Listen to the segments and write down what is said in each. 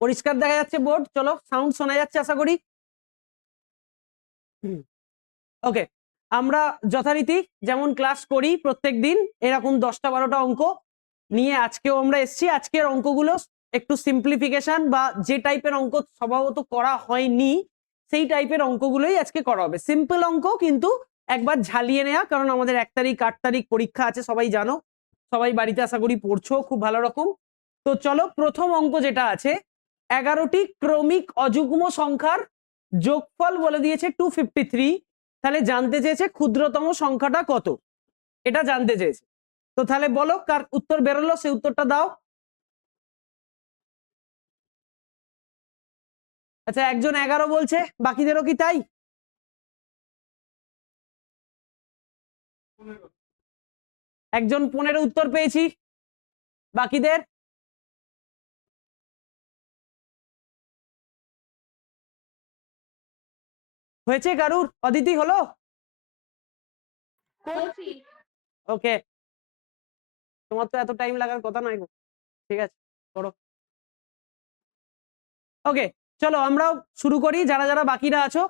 পরিষ্কার দেখা যাচ্ছে বোর্ড? চলো, সাউন্ড শোনা যাচ্ছে আশা করি। ওকে, আমরা যথারীতি যেমন ক্লাস করি প্রত্যেক দিন এরকম 10টা 12টা অঙ্ক নিয়ে আজকেও আমরা এসেছি। আজকের অঙ্কগুলো একটু সিম্পলিফিকেশন বা যে টাইপের অঙ্ক স্বভাবত করা হয়নি সেই টাইপের অঙ্কগুলোই আজকে করা হবে। সিম্পল অঙ্ক, কিন্তু একবার ঝালিয়ে নেওয়া, কারণ আমাদের 1 তারিখ 8 তারিখ পরীক্ষা আছে, সবাই জানো, সবাই বাড়িতে আশা করি পড়ছো খুব ভালো রকম। তো চলো, প্রথম অঙ্ক যেটা আছে, 11টি ক্রমিক অযুগ্ম সংখ্যার যোগফল বলে দিয়েছে 253। তাহলে জানতে চেয়েছে ক্ষুদ্রতম সংখ্যাটা কত, এটা জানতে চেয়েছে। তো তাহলে বলো কার উত্তর বেরোলো, সেই উত্তরটা দাও। আচ্ছা, একজন 11 বলছে, বাকিদেরও কি তাই? একজন 15 উত্তর পেয়েছি, বাকিদের? হয়েছে কারুর? অদিতি হলো? ওকে, তোমার তো এত টাইম লাগার কথা নয় গো। ঠিক আছে, করো। ওকে, চলো আমরাও শুরু করি, যারা যারা বাকিরা আছো।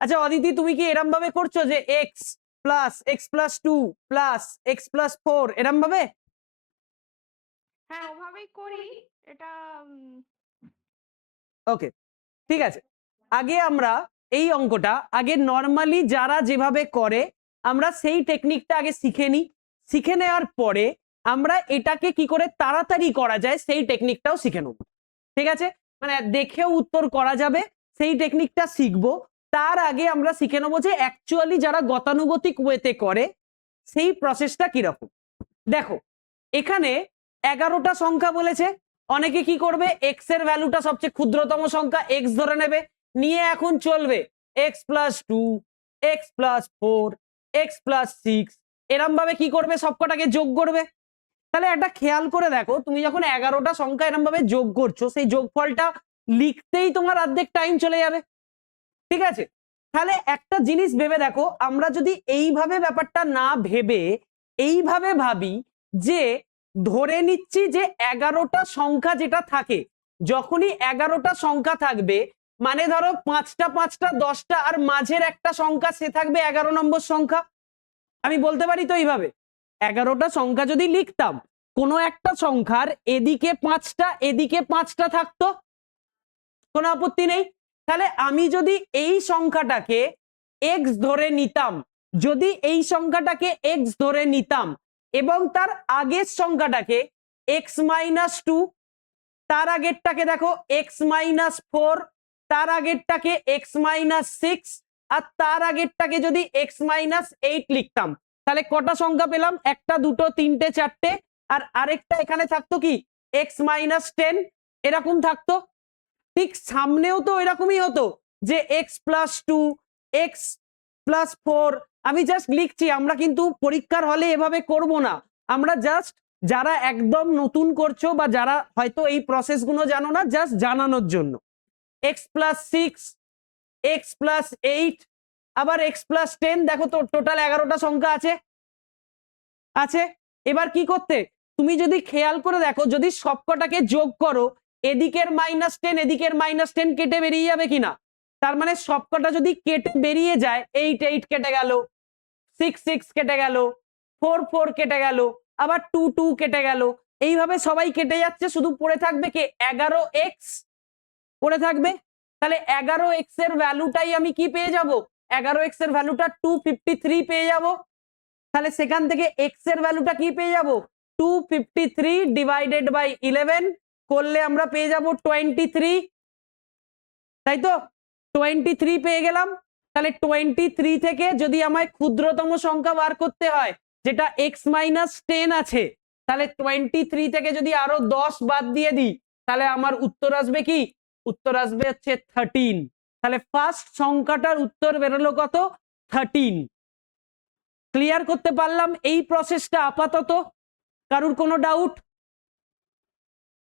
আচ্ছা অদিতি, তুমি কি এরম ভাবে করছো যে x+2 x+4 এরম ভাবে? হ্যাঁ, ওভাবেই করি এটা। ওকে, ঠিক আছে। আগে আমরা এই অঙ্কটা আগে নর্মালি যারা যেভাবে করে আমরা সেই টেকনিকটা আগে শিখে নিই। শিখে নেওয়ার পরে আমরা এটাকে কি করে তাড়াতাড়ি করা যায় সেই টেকনিকটাও শিখে নেব। ঠিক আছে, মানে দেখেও উত্তর করা যাবে সেই টেকনিকটা শিখবো। তার আগে আমরা শিখে নেবো যে অ্যাকচুয়ালি যারা গতানুগতিক ওয়েতে করে সেই প্রসেসটা কিরকম। দেখো, এখানে 11টা সংখ্যা বলেছে। অনেকে কি করবে, এক্স এর ভ্যালুটা সবচেয়ে ক্ষুদ্রতম সংখ্যা এক্স ধরে নেবে, নিয়ে এখন চলবে x+2 x+4 x+6 এরম ভাবে কি করবে, সবকটাকে যোগ করবে। তাহলে একটা খেয়াল করে দেখো, তুমি যখন 11টা সংখ্যা এরম ভাবে যোগ করছো, সেই যোগফলটা লিখতেই তোমার অর্ধেক টাইম চলে যাবে। ঠিক আছে, তাহলে একটা জিনিস ভেবে দেখো, আমরা যদি এইভাবে ব্যাপারটা না ভেবে এইভাবে ভাবি যে ধরে নিচ্ছি যে 11টা সংখ্যা যেটা থাকে, যখনই 11টা সংখ্যা থাকবে মানে ধরো 5টা 5টা 10টা আর মাঝের একটা সংখ্যা সে থাকবে 11 নম্বর সংখ্যা। আমি বলতে পারি তো এইভাবে, 11টা সংখ্যা যদি লিখতাম, কোনো একটা সংখ্যার এদিকে 5টা এদিকে 5টা থাকতো, কোনো আপত্তি নেই। তাহলে আমি যদি এই সংখ্যাটাকে এক্স ধরে নিতাম, যদি এই সংখ্যাটাকে এক্স ধরে নিতাম এবং তার আগের সংখ্যাটাকে x-2, তার আগেরটাকে দেখো x-4, তার আগেরটাকে x-6 আর তার আগেরটাকে যদি x-8 লিখতাম, তাহলে কটা সংখ্যা পেলাম? 1 2 3 4টে, আর আরেকটা এখানে থাকতো কি x-10, এরকম থাকতো। ঠিক সামনেও তো এরকমই হতো যে x+2 x+4। আমি জাস্ট লিখছি, আমরা কিন্তু পরীক্ষার হলে এভাবে করব না, আমরা জাস্ট যারা একদম নতুন করছো বা যারা হয়তো এই প্রসেস গুলো জানো না, জাস্ট জানানোর জন্য। x+6 x+8 আবার x+10, দেখো তো টোটাল 11টা সংখ্যা আছে আছে। এবার কি করতে, তুমি যদি খেয়াল করে দেখো, যদি সবকটাকে যোগ করো, এদিকের -10 এদিকের -10 কেটে বেরিয়ে যাবে কিনা, তার মানে সবকটা যদি কেটে বেরিয়ে যায়, 8 8 কেটে গেল, 6 6 কেটে গেল, 4 4 কেটে গেল, আবার 2 2 কেটে গেল, এইভাবে সবাই কেটে যাচ্ছে, শুধু পড়ে থাকবে কে 11x পড়ে থাকবে। তাহলে 11x এর ভ্যালুটাই আমি কি পেয়ে যাব, 11x এর ভ্যালুটা 253 পেয়ে যাব। তাহলে সেখান থেকে x এর ভ্যালুটা কি পেয়ে যাব, 253 ডিভাইডেড বাই 11 করলে আমরা পেয়ে যাব 23, তাই তো? 23 পেয়ে গেলাম। তাহলে 23 থেকে যদি আমায় ক্ষুদ্রতম সংখ্যা বার করতে হয় যেটা x-10 আছে, তাহলে 23 থেকে যদি আরো 10 বাদ দিয়ে দিই, তাহলে আমার উত্তর আসবে কি, উত্তর আসবে হচ্ছে 13। তাহলে ফার্স্ট সংখ্যাটার উত্তর বেরোলো কত, 13। ক্লিয়ার করতে পারলাম এই প্রসেসটা আপাতত? কারুর কোনো ডাউট,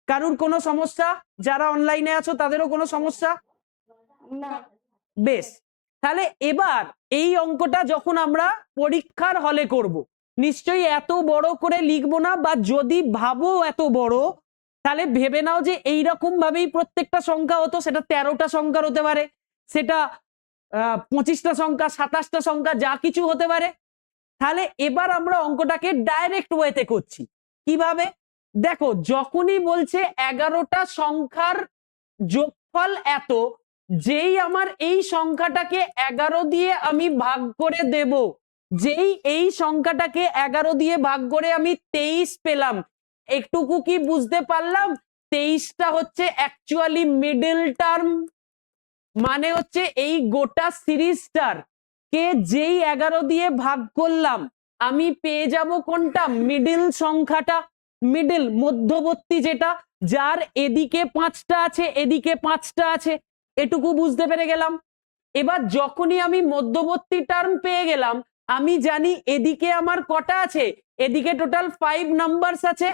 কারুর কোনো সমস্যা? যারা অনলাইনে আছো তাদেরও কোনো সমস্যা? না। বেশ, তাহলে এবার এই অঙ্কটা যখন আমরা পরীক্ষার হলে করব, নিশ্চয়ই এত বড় করে লিখবো না, বা যদি ভাবো এত বড় তাহলে ভেবে নাও যে এইরকম ভাবেই প্রত্যেকটা সংখ্যা হতো, সেটা 13টা সংখ্যার হতে পারে, সেটা 25টা সংখ্যা, 27টা সংখ্যা, যা কিছু হতে পারে। তাহলে এবার আমরা অঙ্কটাকে ডাইরেক্ট ওয়েতে করছি। কিভাবে? দেখো, যখনই বলছে 11টা সংখ্যার যোগফল এত, যেই আমার এই সংখ্যাটাকে 11 দিয়ে আমি ভাগ করে দেব, যেই এই সংখ্যাটাকে 11 দিয়ে ভাগ করে আমি 23 পেলাম, একটুকু কি বুঝতে পারলাম? 23টা হচ্ছে অ্যাকচুয়ালি মিডল টার্ম, মানে হচ্ছে এই গোটা সিরিজটার কে যেই 11 দিয়ে ভাগ করলাম আমি পেয়ে যাব কোনটা? মিডল সংখ্যাটা, মিডল মধ্যবর্তী, যেটা যার এদিকে 5টা আছে এদিকে 5টা আছে। এটুকু বুঝতে পেরে গেলাম। এবার যখনই আমি মধ্যবর্তী টার্ম পেয়ে গেলাম, আমি জানি এদিকে আমার কটা আছে, এদিকে টোটাল 5 নাম্বারস আছে।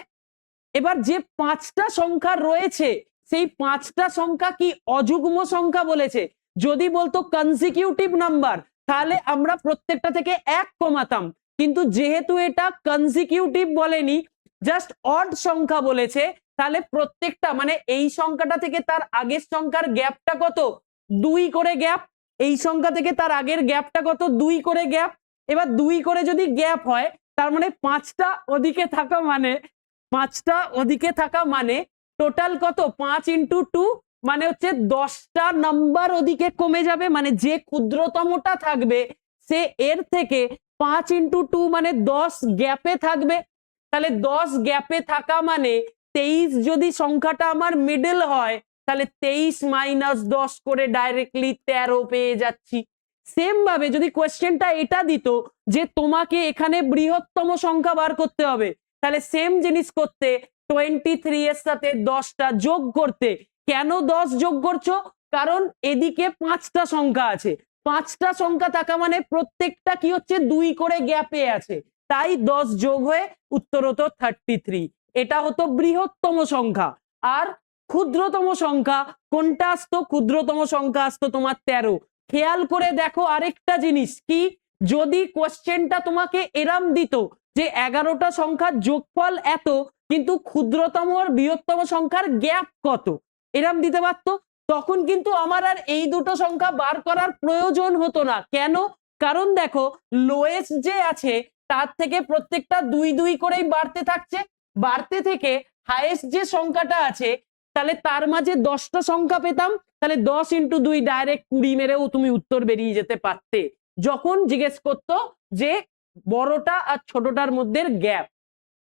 এবার যে 5টা সংখ্যা রয়েছে সেই 5টা সংখ্যা কি অযুগ্ম সংখ্যা বলেছে? যদি বলতো কনসিকিউটিভ নাম্বার তাহলে আমরা প্রত্যেকটা থেকে 1 কমাতাম, কিন্তু যেহেতু এটা কনসিকিউটিভ বলেনি, জাস্ট অড সংখ্যা বলেছে, তাহলে প্রত্যেকটা মানে এই সংখ্যাটা থেকে তার আগের সংখ্যার গ্যাপটা কত? 2 করে গ্যাপ। এই সংখ্যা থেকে তার আগের গ্যাপটা কত? 2 করে গ্যাপ। এবার 2 করে যদি গ্যাপ হয়, তার মানে 5টা ওদিকে থাকা মানে 5টা ওদিকে থাকা মানে টোটাল কত? 5 ইন্টু 2 মানে হচ্ছে 10টা নাম্বার ওদিকে কমে যাবে, মানে যে ক্ষুদ্রতমটা থাকবে সে এর থেকে 5 ইন্টু 2 মানে 10 গ্যাপে থাকবে। তাহলে 10 গ্যাপে থাকা মানে 23 যদি সংখ্যাটা আমার মিডল হয়, তাহলে 23 মাইনাস 10 করে ডাইরেক্টলি 13 পেয়ে যাচ্ছি। সেম ভাবে যদি কোয়েশ্চেনটা এটা দিত যে তোমাকে এখানে বৃহত্তম সংখ্যা বার করতে হবে, তাহলে সেম জিনিস করতে 23 এর সাথে 10টা যোগ করতে। কেন 10 যোগ করছো? কারণ এদিকে 5টা সংখ্যা আছে, 5টা সংখ্যা থাকা মানে প্রত্যেকটা কি হচ্ছে 2 করে গ্যাপে আছে, তাই 10 যোগ হয়ে উত্তর হতো 33। এটা হতো বৃহত্তম সংখ্যা। আর ক্ষুদ্রতম সংখ্যা কোনটা আসতো? ক্ষুদ্রতম সংখ্যা আসতো তোমার 13। খেয়াল করে দেখো আরেকটা জিনিস কি, যদি কোশ্চেনটা তোমাকে এরাম দিত যে 11টা সংখ্যার যোগফল এত, কিন্তু ক্ষুদ্রতম আর বৃহত্তম সংখ্যার গ্যাপ কত, এরাম দিতে পারতো, তখন কিন্তু আমার আর এই দুটো সংখ্যা বার করার প্রয়োজন হতো না। কেন? কারণ দেখো, লোয়েস্ট যে আছে তার থেকে প্রত্যেকটা 2 2 করেই বাড়তে থাকছে, বাড়তে থেকে হাইয়েস্ট যে সংখ্যাটা আছে তাহলে তার মাঝে 10টা সংখ্যা পেতাম, তাহলে 10 ইন্টু 2 ডাইরেক্ট 20 মেরেও তুমি উত্তর বেরিয়ে যেতে পারতে, যখন জিজ্ঞেস করতো যে বড়টা আর ছোটটার মধ্যে গ্যাপ।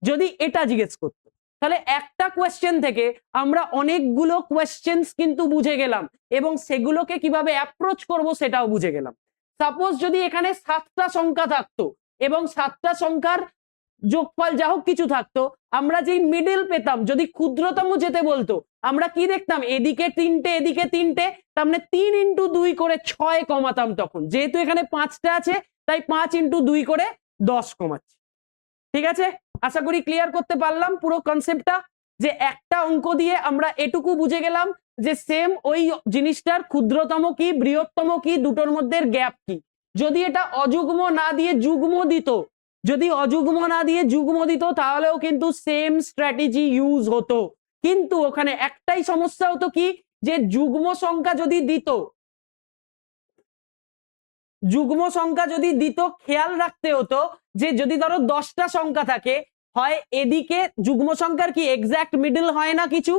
যদি এটা জিজ্ঞেস করতো, তাহলে একটা কোয়েশ্চেন থেকে আমরা অনেকগুলো কোয়েশ্চেন্স কিন্তু বুঝে গেলাম এবং সেগুলোকে কিভাবে অ্যাপ্রোচ করব সেটাও বুঝে গেলাম। সাপোজ যদি এখানে 7টা সংখ্যা থাকতো এবং 7টা সংখ্যার যোগফল যা হোক কিছু থাকতো, আমরা যেই মিডল পেতাম, যদি ক্ষুদ্রতম যেতে বলতো আমরা কি দেখতাম? এদিকে 3টে এদিকে 3টে, তার মানে 3 ইন্টু 2 করে 6 কমাতাম। তখন যেহেতু এখানে 5টা আছে তাই 5 ইন্টু 2 করে 10 কমাচ্ছি। ঠিক আছে, আশা করি ক্লিয়ার করতে পারলাম পুরো কনসেপ্টটা, যে একটা অঙ্ক দিয়ে আমরা এটুকু বুঝে গেলাম যে সেম ওই জিনিসটার ক্ষুদ্রতম কি বৃহত্তম কি দুটোর মধ্যে গ্যাপ কি। যদি এটা অযুগ্ম না দিয়ে যুগ্ম দিত, যদি অযুগ্ম না দিয়ে যুগ্ম দিত তাহলেও কিন্তু সেম স্ট্র্যাটেজি ইউজ হতো, কিন্তু ওখানে একটাই সমস্যা হতো কি, যে যুগ্ম সংখ্যা যদি দিত, যুগ্ম সংখ্যা যদি দিত খেয়াল রাখতে হতো যে যদি ধরো 10টা সংখ্যা থাকে, হয় এদিকে যুগ্ম সংখ্যার কি এক্সাক্ট মিডল হয় না কিছু,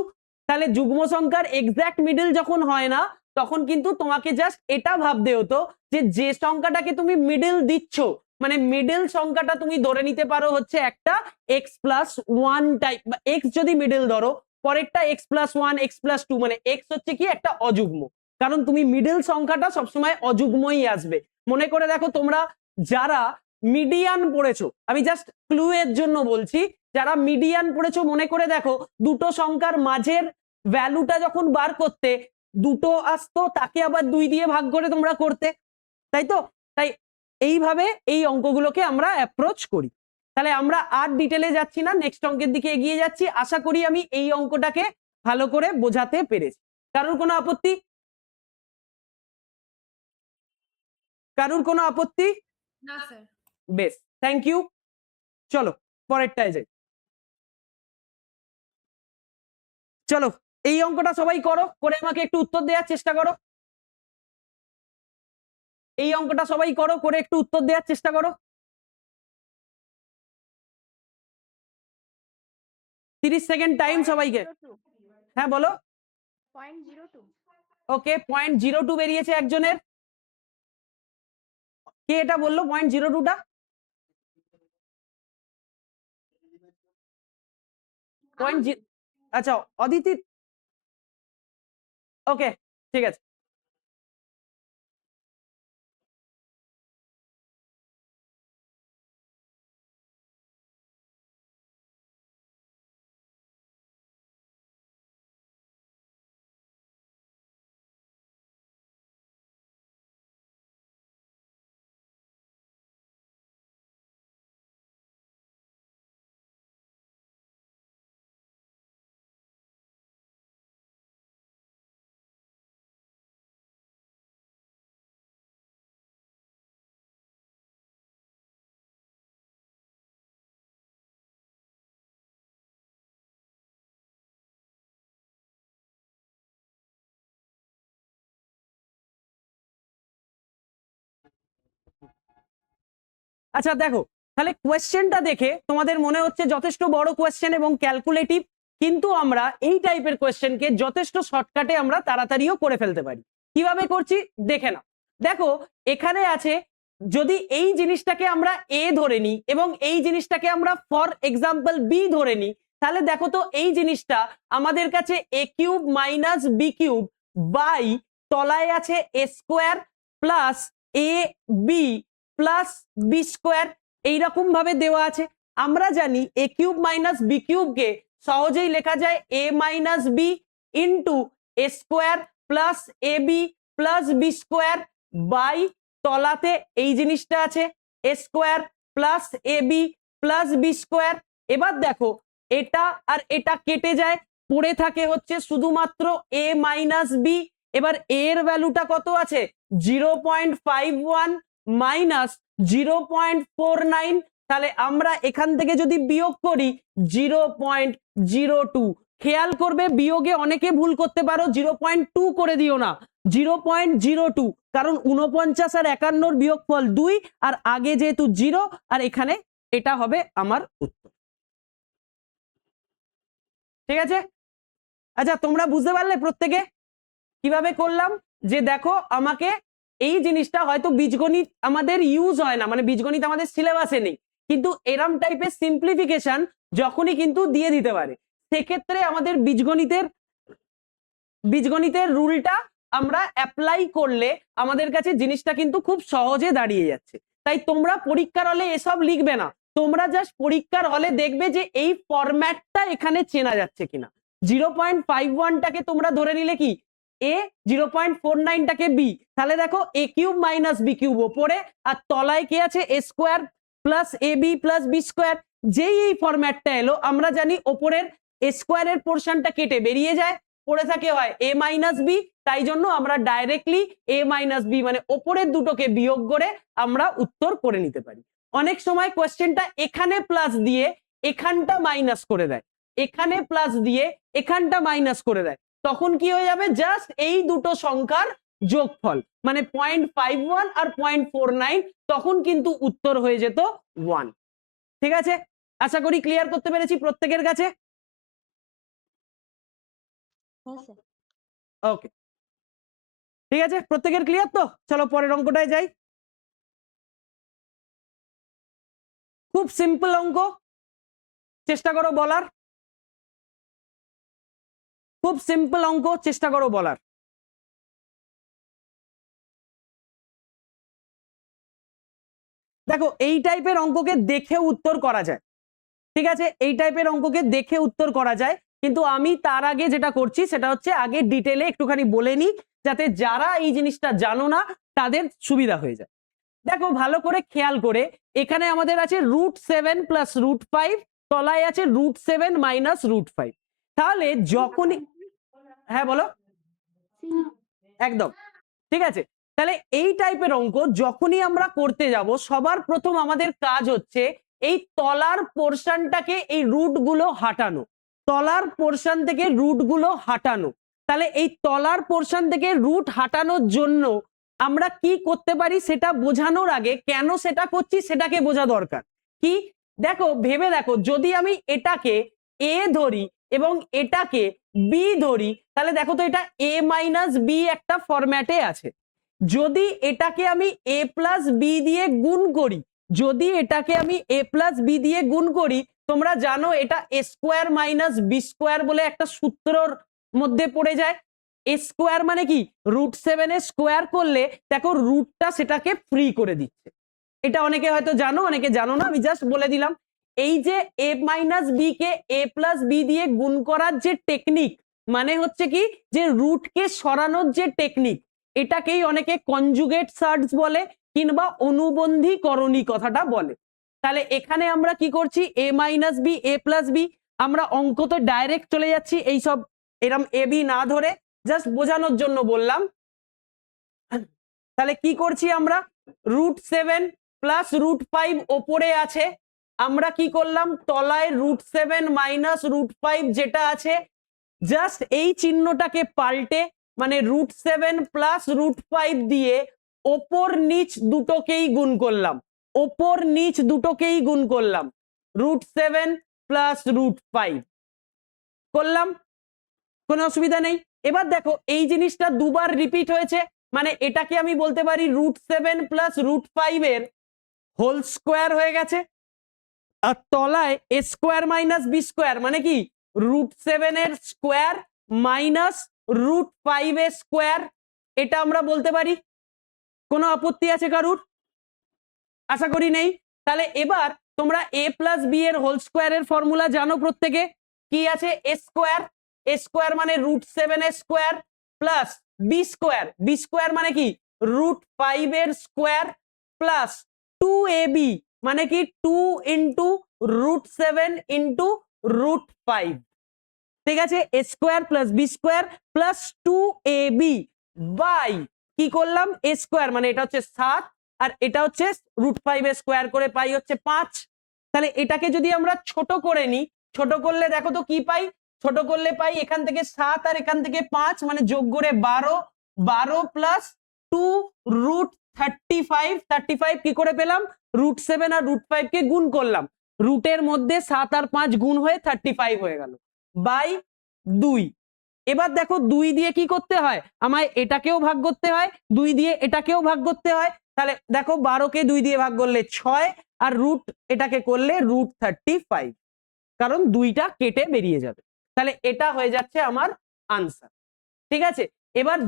তাহলে যুগ্ম সংখ্যার এক্সাক্ট মিডল যখন হয় না তখন কিন্তু তোমাকে জাস্ট এটা ভাবতে হতো যে যে সংখ্যাটাকে তুমি মিডল দিচ্ছ, মানে মিডল সংখ্যাটা তুমি ধরে নিতে পারো হচ্ছে একটা x প্লাস 1 টাইপ, বা x যদি মিডল ধরো, পরেরটা x প্লাস 1 x প্লাস 2, মানে x হচ্ছে কি একটা অযুগ্ম, কারণ তুমি মিডল সংখ্যাটা সবসময় অযুগ্মই আসবে। মনে করে দেখো তোমরা যারা মিডিয়ান পড়েছো, আমি জাস্ট ক্লু এর জন্য বলছি, যারা মিডিয়ান পড়েছো মনে করে দেখো দুটো সংখ্যার মাঝের ভ্যালুটা যখন বার করতে দুটো আসতো, তাকে আবার 2 দিয়ে ভাগ করে তোমরা করতে, তাই তো? তাই এইভাবে এই অঙ্কগুলোকে আমরা অ্যাপ্রোচ করি। তাহলে আমরা আর ডিটেলে যাচ্ছি না, নেক্সট অঙ্কের দিকে এগিয়ে যাচ্ছি। আশা করি আমি এই অঙ্কটাকে ভালো করে বোঝাতে পেরেছি। কারোর কোনো আপত্তি? কারুর কোনো আপত্তি? না স্যার। বেশ, থ্যাংক ইউ। চলো পরেরটায় যাই। চলো এই অঙ্কটা সবাই করো, করে আমাকে একটু উত্তর দেওয়ার চেষ্টা করো। এই অঙ্কটা সবাই করো, করে একটু উত্তর দেওয়ার চেষ্টা করো। 30 সেকেন্ড টাইম সবাইকে। 0.02 হ্যাঁ বলো। 0.02 ওকে 0.02 বেরিয়েছে একজনের। কে এটা বললো 0.02টা? আচ্ছা অদিতি। ওকে ঠিক আছে। আচ্ছা দেখো, তাহলে কোয়েশ্চেনটা দেখে তোমাদের মনে হচ্ছে যথেষ্ট বড় কোয়েশ্চেন এবং ক্যালকুলেটিভ, কিন্তু আমরা এই টাইপের কোয়েশ্চেনকে যথেষ্ট শর্টকাটে আমরা তাড়াতাড়িও করে ফেলতে পারি। কিভাবে করছি দেখে নাও। দেখো এখানে আছে, যদি এই জিনিসটাকে আমরা এ ধরে নিই এবং এই জিনিসটাকে আমরা ফর এক্সাম্পল বি ধরে নিই, তাহলে দেখো তো এই জিনিসটা আমাদের কাছে a cube minus b cube by তলায় আছে a square plus a b plus B square এইরকম ভাবে দেওয়া আছে। আমরা জানি এ কিউব মাইনাস বি কিউবকে সহজেই লেখা যায় a minus b into a square plus a b plus B square by তলাতে এই জিনিসটা আছে a square plus a b plus B square. এবার দেখো এটা আর এটা কেটে যায়, পড়ে থাকে হচ্ছে শুধুমাত্র এ মাইনাস বি। এবার এর ভ্যালুটা কত আছে 0.51 মাইনাস 0.49, তাহলে আমরা এখান থেকে যদি বিয়োগ করি 0.02। খেয়াল করবে বিয়োগে অনেকে ভুল করতে পারো, 0.2 করে দিও না, 0.02, কারণ 49 আর 51 বিয়োগফল 2, আর আগে যেহেতু 0 আর এখানে এটা হবে আমার উত্তর। ঠিক আছে? আচ্ছা তোমরা বুঝতে পারলে প্রত্যেকে কিভাবে করলাম? যে দেখো আমাকে এই জিনিসটা হয়তো বীজগণিত আমাদের ইউজ হয় না, মানে বীজগণিত আমাদের সিলেবাসে নেই, কিন্তু এরম টাইপের সিম্পলিফিকেশন যখনই কিন্তু দিয়ে দিতে পারে, সেক্ষেত্রে আমাদের বীজগণিতের রুলটা আমরা অ্যাপ্লাই করলে আমাদের কাছে জিনিসটা কিন্তু খুব সহজে দাঁড়িয়ে যাচ্ছে। তাই তোমরা পরীক্ষার হলে এসব লিখবে না, তোমরা জাস্ট পরীক্ষার হলে দেখবে যে এই ফরম্যাটটা এখানে চেনা যাচ্ছে কিনা। 0.51টাকে তোমরা ধরে নিলে কি এ, 0.49টাকে বি, তাহলে দেখো এ কিউব মাইনাস বি কিউব ওপরে, আর তলায় কি আছে a square plus a b plus B square. যেই এই ফরম্যাটটা এলো আমরা জানি ওপরের এ স্কোয়ারের পোর্শনটা কেটে বেরিয়ে যায়, পড়ে থাকে হয় এ মাইনাস বি, তাই জন্য আমরা ডাইরেক্টলি এ মাইনাস বি মানে ওপরের দুটোকে বিয়োগ করে আমরা উত্তর করে নিতে পারি। অনেক সময় কোয়েশ্চেনটা এখানে প্লাস দিয়ে এখানটা মাইনাস করে দেয়, এখানে প্লাস দিয়ে এখানটা মাইনাস করে দেয়, তখন কি হয়ে যাবে জাস্ট এই দুটো সংখ্যার যোগফল মানে 0.51 আর 0.49, তখন কিন্তু উত্তর হয়ে যেত 1। ঠিক আছে, আশা করি ক্লিয়ার করতে পেরেছি প্রত্যেকের কাছে। ওকে ঠিক আছে, প্রত্যেকের ক্লিয়ার তো? চলো পরের অঙ্কটায় যাই। খুব সিম্পল অঙ্ক, চেষ্টা করো বলার। খুব সিম্পল অঙ্ক, চেষ্টা করো বলার। দেখো এই টাইপের অঙ্ককে দেখে উত্তর করা যায়, ঠিক আছে, এই টাইপের অঙ্ককে দেখে উত্তর করা যায়, কিন্তু আমি তার আগে যেটা করছি সেটা হচ্ছে আগে ডিটেলে একটুখানি বলে নিই, যাতে যারা এই জিনিসটা জানো না তাদের সুবিধা হয়ে যায়। দেখো ভালো করে খেয়াল করে, এখানে আমাদের আছে √7 প্লাস √5, তলায় আছে √7 মাইনাস √5। তাহলে যখনই, হ্যাঁ বলো, একদম ঠিক আছে। তাহলে এই টাইপের অঙ্ক যখনই আমরা করতে যাব, সবার প্রথম আমাদের কাজ হচ্ছে এই তলার পোর্শনটাকে এই রুট গুলো হাঁটানো। তলার পোর্শন থেকে রুট গুলো হাঁটানো। তাহলে এই তলার পোর্শন থেকে রুট হাঁটানোর জন্য আমরা কি করতে পারি সেটা বোঝানোর আগে কেন সেটা করছি সেটাকে বোঝা দরকার। কি দেখো, ভেবে দেখো, যদি আমি এটাকে এ ধরি এবং এটাকে বি ধরি, তাহলে দেখো তো এটা এ মাইনাস বি একটা ফরম্যাটে আছে। যদি এটাকে আমি এ প্লাস বি দিয়ে গুণ করি, যদি এটাকে আমি এ প্লাস বি দিয়ে গুণ করি, তোমরা জানো এটা এ স্কোয়ার মাইনাস বি স্কোয়ার বলে একটা সূত্রর মধ্যে পড়ে যায়। এ স্কোয়ার মানে কি, √7 এর স্কোয়ার করলে দেখো রুটটা সেটাকে ফ্রি করে দিচ্ছে। এটা অনেকে হয়তো জানো, অনেকে জানো না, আমি জাস্ট বলে দিলাম। এই যে এ মাইনাস বি কে এ প্লাস বি দিয়ে গুণ করার যে টেকনিক, মানে হচ্ছে কি যে রুটকে সরানোর যে টেকনিক, এটাকেই অনেকে কনজুগেট সার্চ বলে কিংবা অনুবন্ধীকরণী কথাটা বলে। তাহলে এখানে আমরা কি করছি, এ minus B A plus B, আমরা অঙ্ক তো ডাইরেক্ট চলে যাচ্ছি এইসব এরম এ বি না ধরে, জাস্ট বোঝানোর জন্য বললাম। তাহলে কি করছি আমরা, √7 প্লাস √5 ওপরে আছে, আমরা কি করলাম তলায় √7 মাইনাস √5 যেটা আছে, জাস্ট এই চিহ্নটাকে পাল্টে মানে √7 প্লাস √5 দিয়ে ওপর নিচ দুটোকেই গুণ করলাম, ওপর নিচ দুটোকেই গুণ করলাম, √7 প্লাস √5 করলাম, কোনো অসুবিধা নেই। এবার দেখো এই জিনিসটা দুবার রিপিট হয়েছে, মানে এটাকে আমি বলতে পারি √7 প্লাস √5 এর হোল স্কোয়ার হয়ে গেছে। আর তলায় এ স্কোয়ার মাইনাস বি স্কোয়ার মানে কি, √7 এর স্কোয়ার মাইনাস √5 এর স্কোয়ার, এটা আমরা বলতে পারি। কোনো আপত্তি আছে কারুর? আশা করি নেই। তাহলে এবার তোমরা এ প্লাস বি এর হোল স্কোয়ারের ফর্মুলা জানো প্রত্যেকে, কি আছে, এ স্কোয়ার, এ স্কোয়ার মানে √7 এর square plus B square, B square মানে কি √5 এর স্কোয়ার প্লাস 2ab মানে কি 2 ইন্টু √7 ইন্টু √5। ঠিক আছে, a square plus B square plus 2ab by কি করলাম, এ স্কোয়ার মানে এটা হচ্ছে 7 আর এটা হচ্ছে √5 এর স্কোয়ার করে পাই হচ্ছে 5। তাহলে এটাকে যদি আমরা ছোট করে নিই, ছোট করলে দেখো তো কি পাই, ছোট করলে পাই এখান থেকে 7 আর এখান থেকে 5 মানে যোগ করে 12, 12 প্লাস 2 √35, 35 কি করে পেলাম, √7 আর √5 কে গুণ করলাম, রুটের মধ্যে 7 আর 5 গুণ হয়ে 35 হয়ে গেল বাই 2। এবার দেখো 2 দিয়ে কি করতে হয়, আমায় এটাকেও ভাগ করতে হয়, 2 দিয়ে এটাকেও ভাগ করতে হয়। তাহলে দেখো 12 কে 2 দিয়ে ভাগ করলে 6 আর রুট এটাকে করলে √35, কারণ 2টা কেটে বেরিয়ে যাবে। তাহলে এটা হয়ে যাচ্ছে আমার আনসার। ঠিক আছে, এবার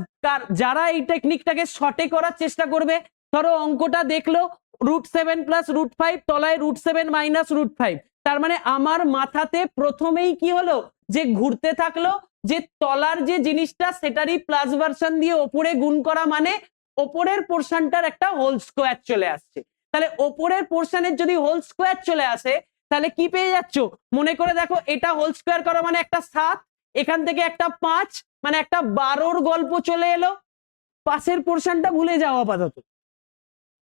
যারা এই টেকনিকটাকে শর্টে করার চেষ্টা করবে, ধরো অঙ্কটা দেখলো √7 প্লাস √5 তলায় √7 মাইনাস √5, তার মানে আমার মাথাতে প্রথমেই কি হলো যে ঘুরতে থাকলো যে তলার যে জিনিসটা সেটারই প্লাস ভার্সন দিয়ে ওপরে গুণ করা মানে ওপরের পোর্শনটার একটা হোল স্কোয়ার চলে আসছে। তাহলে ওপরের পোর্শনের যদি হোল স্কোয়ার চলে আসে তাহলে কি পেয়ে যাচ্ছ, মনে করে দেখো এটা হোল স্কোয়ার করা মানে একটা 7, এখান থেকে একটা 5 মানে একটা 12র গল্প চলে এলো। পাশের পোর্শনটা ভুলে যাও আপাতত,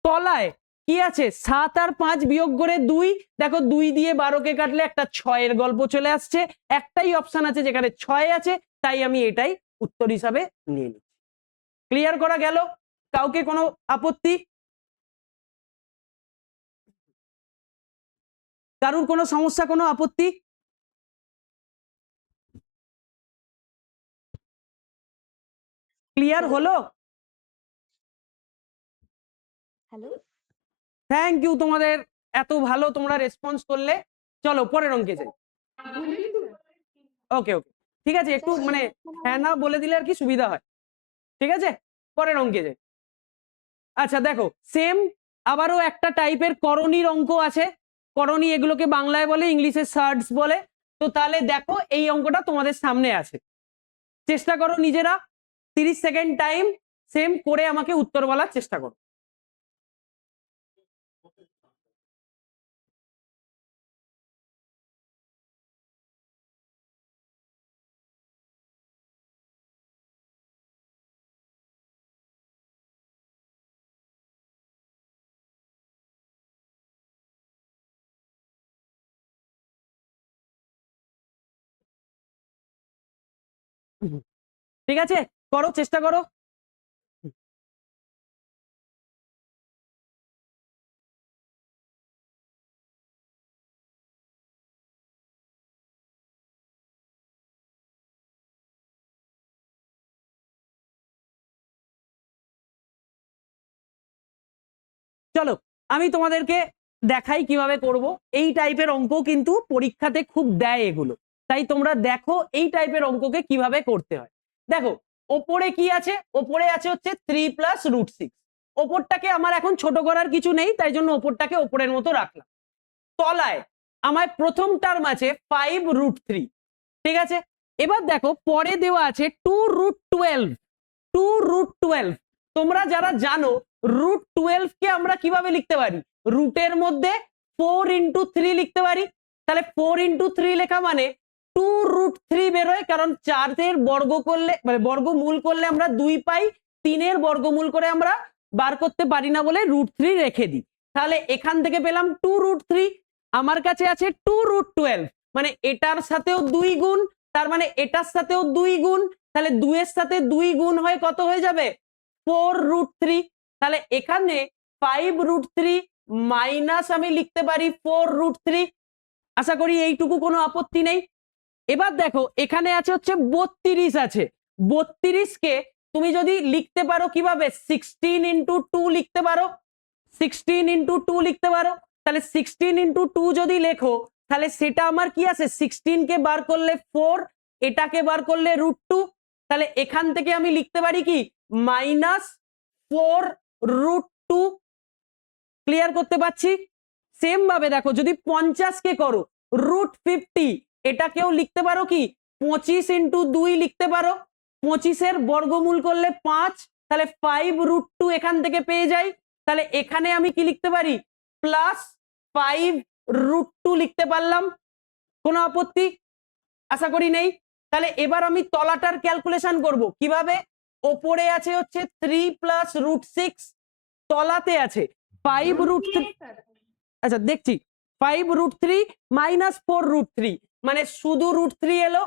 তলায় কি আছে 7 আর 5 বিয়োগ করে 2, দেখো 2 দিয়ে 12 কে কাটলে একটা 6 এর গল্প চলে আসছে, একটাই অপশন আছে যেখানে 6 আছে, তাই আমি এটাই উত্তর হিসাবে নিয়ে নিচ্ছি। ক্লিয়ার করা গেল? কাউকে কোনো আপত্তি, কারুর কোনো সমস্যা, কোনো আপত্তি? ক্লিয়ার হলো? হ্যালো, থ্যাংক ইউ, তোমাদের এত ভালো তোমরা রেসপন্স করলে। চলো পরের অঙ্কে যাই। ওকে ওকে, ঠিক আছে, একটু মানে হ্যাঁ না বলে দিলে আর কি সুবিধা হয়। ঠিক আছে, পরের অঙ্কে যাই। আচ্ছা দেখো, সেম আবারও একটা টাইপের করণীর অঙ্ক আছে। করণী এগুলোকে বাংলায় বলে, ইংলিশে সার্ডস বলে। তো তাহলে দেখো এই অঙ্কটা তোমাদের সামনে আছে, চেষ্টা করো নিজেরা, 30 সেকেন্ড টাইম, সেম করে আমাকে উত্তর বলার চেষ্টা করো। ঠিক আছে, করো, চেষ্টা করো। চলো আমি তোমাদেরকে দেখাই কিভাবে করব। এই টাইপের অঙ্ক কিন্তু পরীক্ষাতে খুব দেয় এগুলো, তাই তোমরা দেখো এই টাইপের অঙ্ককে কিভাবে করতে হয়। দেখো ওপরে কি আছে, ওপরে আছে হচ্ছে 3+√6। ওপরটাকে আমার এখন ছোট করার কিছু নেই, তাই জন্য ওপরটাকে ওপরের মতো রাখলাম। তলায় আমার প্রথম টার্ম আছে 5√3। ঠিক আছে, এবার দেখো পরে দেওয়া আছে 2√12। 2√12 তোমরা যারা জানো √12 কে আমরা কিভাবে লিখতে পারি, রুটের মধ্যে 4×3 লিখতে পারি। তাহলে 4×3 লেখা মানে 2√3 বেরোয়, কারণ 4 বর্গ করলে মানে বর্গমূল করলে আমরা 2 পাই, 3 বর্গমূল করে আমরা বার করতে পারি না বলে √3 রেখে দিই। তাহলে এখান থেকে পেলাম 2√3। আমার কাছে আছে 2√12, মানে এটার সাথেও 2 গুণ, তার মানে এটার সাথেও 2 গুণ, তাহলে 2 এর সাথে 2 গুণ হয়ে কত হয়ে যাবে, 4√3। তাহলে এখানে 5√3 মাইনাস আমি লিখতে পারি 4√3। আশা করি এইটুকু কোনো আপত্তি নেই। এবার দেখো এখানে আছে হচ্ছে 32 আছে। 32 কে তুমি যদি লিখতে পারো কিভাবে, 16×2 লিখতে পারো, 16×2 লিখতে পারো। তাহলে 16×2 যদি লেখো তাহলে সেটা আমার কি আছে, 16 কে বার করলে 4, এটাকে বার করলে √2। তাহলে এখান থেকে আমি লিখতে পারি কি, -4√2। ক্লিয়ার করতে পারছি? সেম ভাবে দেখো যদি 50 কে করো √50, এটাকেও লিখতে পারো কি 25×2 লিখতে পারো। 25 বর্গমূল করলে 5, তাহলে 5√2 এখান থেকে পেয়ে যাই। তাহলে এখানে আমি কি লিখতে পারি, +5√2 লিখতে পারলাম। কোনো আপত্তি আশা করি নেই। তাহলে এবার আমি তলাটার ক্যালকুলেশন করব কিভাবে, ওপরে আছে হচ্ছে 3+√6, তলাতে আছে 5√3। আচ্ছা দেখছি, 5√3 -4√3 মানে শুধু √3 এলো,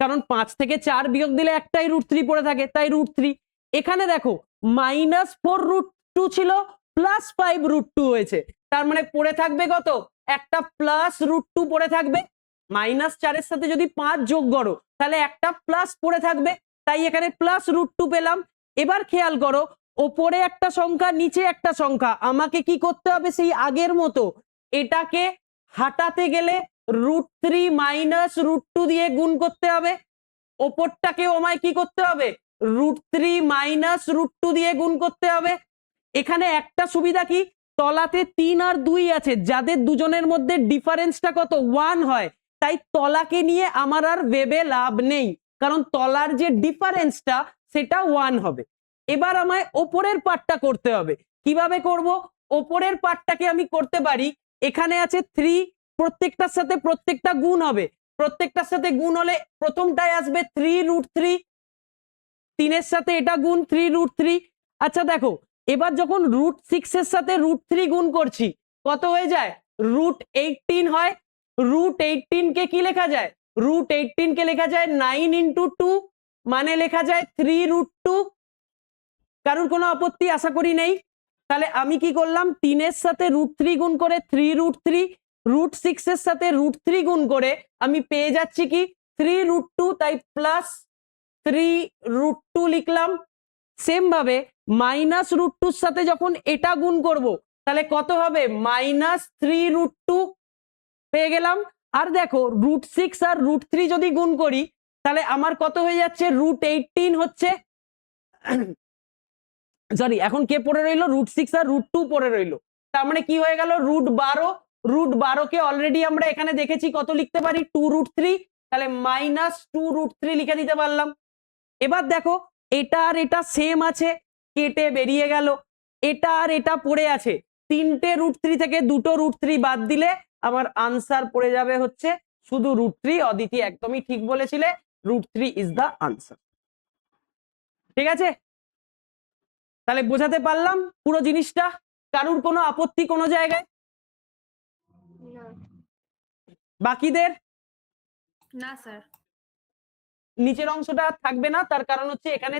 কারণ 5 থেকে 4 বিয়োগ দিলে একটাই √3 পড়ে থাকে, তাই √3। এখানে দেখো -4√2 ছিল, +5√2 হয়েছে, তার মানে পড়ে থাকবে কত, একটা +√2 পড়ে থাকবে। -4 এর সাথে যদি 5 যোগ করো তাহলে একটা প্লাস পড়ে থাকবে, তাই এখানে +√2 পেলাম। এবার খেয়াল করো ওপরে একটা সংখ্যা নিচে একটা সংখ্যা, আমাকে কি করতে হবে সেই আগের মতো, এটাকে হাঁটাতে গেলে √3 - √2 দিয়ে গুণ করতে হবে। ওপরটাকেও আমায় কি করতে হবে, √3 - √2 দিয়ে গুণ করতে হবে। এখানে একটা সুবিধা কি, তলাতে 3 আর 2 আছে, যাদের দুজনের মধ্যে ডিফারেন্সটা কত 1 হয়, তাই তলাকে নিয়ে আমার আর ভেবে লাভ নেই, কারণ তলার যে ডিফারেন্সটা সেটা 1 হবে। এবার আমায় ওপরের পার্টটা করতে হবে। কিভাবে করব, ওপরের পার্টটাকে আমি করতে পারি, এখানে আছে 3, প্রত্যেকটার সাথে প্রত্যেকটা গুণ হবে, প্রত্যেকটার সাথে গুণ হলে প্রথমটায় আসবে 3√3, 3 সাথে এটা গুণ 3√3। আচ্ছা দেখো এবার যখন √6 এর সাথে √3 গুণ করছি কত হয়ে যায়, √18 হয়। √18 কে কি লেখা যায়, √18 কে লেখা যায় 9×2, মানে লেখা যায় 3√2। কারোর কোনো আপত্তি আশা করি নেই। তাহলে আমি কি করলাম, 3 এর সাথে √3 গুণ করে 3√3, √6 এর সাথে √3 গুণ করে আমি পেয়ে যাচ্ছি কি 3√2, তাই +3√2 লিখলাম। সেম ভাবে -√2 এর সাথে যখন এটা গুণ করব তাহলে কত হবে, -3√2 পেয়ে গেলাম। আর দেখো √6 আর √3 যদি গুণ করি তাহলে আমার কত হয়ে যাচ্ছে, √18 হচ্ছে। সরি এখন কে পড়ে রইলো, √6 আর √2 পড়ে রইলো, তার মানে কি হয়ে গেল, √12। √12 কে অলরেডি আমরা এখানে দেখেছি কত লিখতে পারি, 2√3, তাহলে -2√3 লিখে দিতে পারলাম। এবার দেখো এটা আর এটা সেম আছে, কেটে বেরিয়ে গেল, এটা আর এটা পড়ে আছে, 3টে √3 থেকে 2টো √3 বাদ দিলে আমার আনসার পড়ে যাবে হচ্ছে শুধু √3। অদিতি একদমই ঠিক বলেছিলে, √3 ইজ দা আনসার। ঠিক আছে, তাহলে বোঝাতে পারলাম পুরো জিনিসটা? কারুর কোনো আপত্তি কোনো জায়গায়, না। বাকিদের? না স্যার। নিচের অংশটা থাকবে না, তার কারণ হচ্ছে এখানে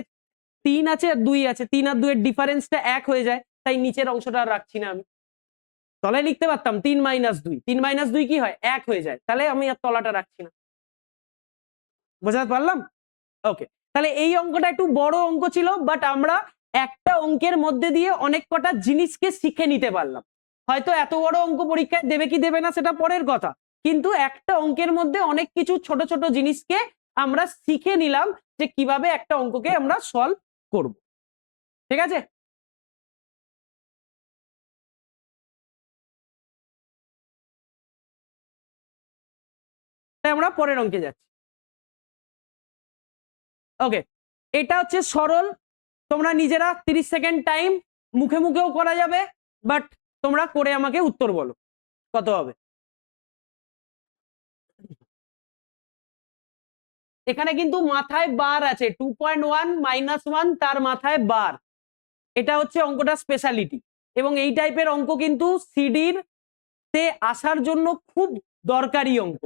3 আছে আর 2 আছে, 3 আর 2 এর ডিফারেন্সটা 1 হয়ে যায়, তাই নিচের অংশটা আর রাখছি না আমি। তলায় লিখতে পারতাম 3 - 2, 3 - 2 কি হয় 1 হয়ে যায়, তাহলে আমি আর তলাটা রাখছি না। বোঝাতে পারলাম? ওকে, তাহলে এই অঙ্কটা একটু বড় অঙ্ক ছিল, বাট আমরা একটা অঙ্কের মধ্যে দিয়ে অনেক কটা জিনিসকে শিখে নিতে পারলাম। হয়তো এত বড় অঙ্ক পরীক্ষায় দেবে কি দেবে না সেটা পরের কথা, কিন্তু একটা অঙ্কের মধ্যে অনেক কিছু ছোট ছোট জিনিসকে আমরা শিখে নিলাম যে কিভাবে একটা অঙ্ককে আমরা সলভ করব। ঠিক আছে? তাই আমরা পরের অঙ্কে যাচ্ছি। ওকে, এটা হচ্ছে সরল, তোমরা নিজেরা 30 সেকেন্ড টাইম, মুখে মুখেও করা যাবে, বাট তোমরা করে আমাকে উত্তর বলো কত হবে। এখানে কিন্তু মাথায় বার আছে, 2.1 -1 তার মাথায় বার। এটা হচ্ছে অঙ্কটা স্পেশালিটি, এবং এই টাইপের অঙ্ক কিন্তু সিডির তে আসার জন্য খুব দরকারি অঙ্ক,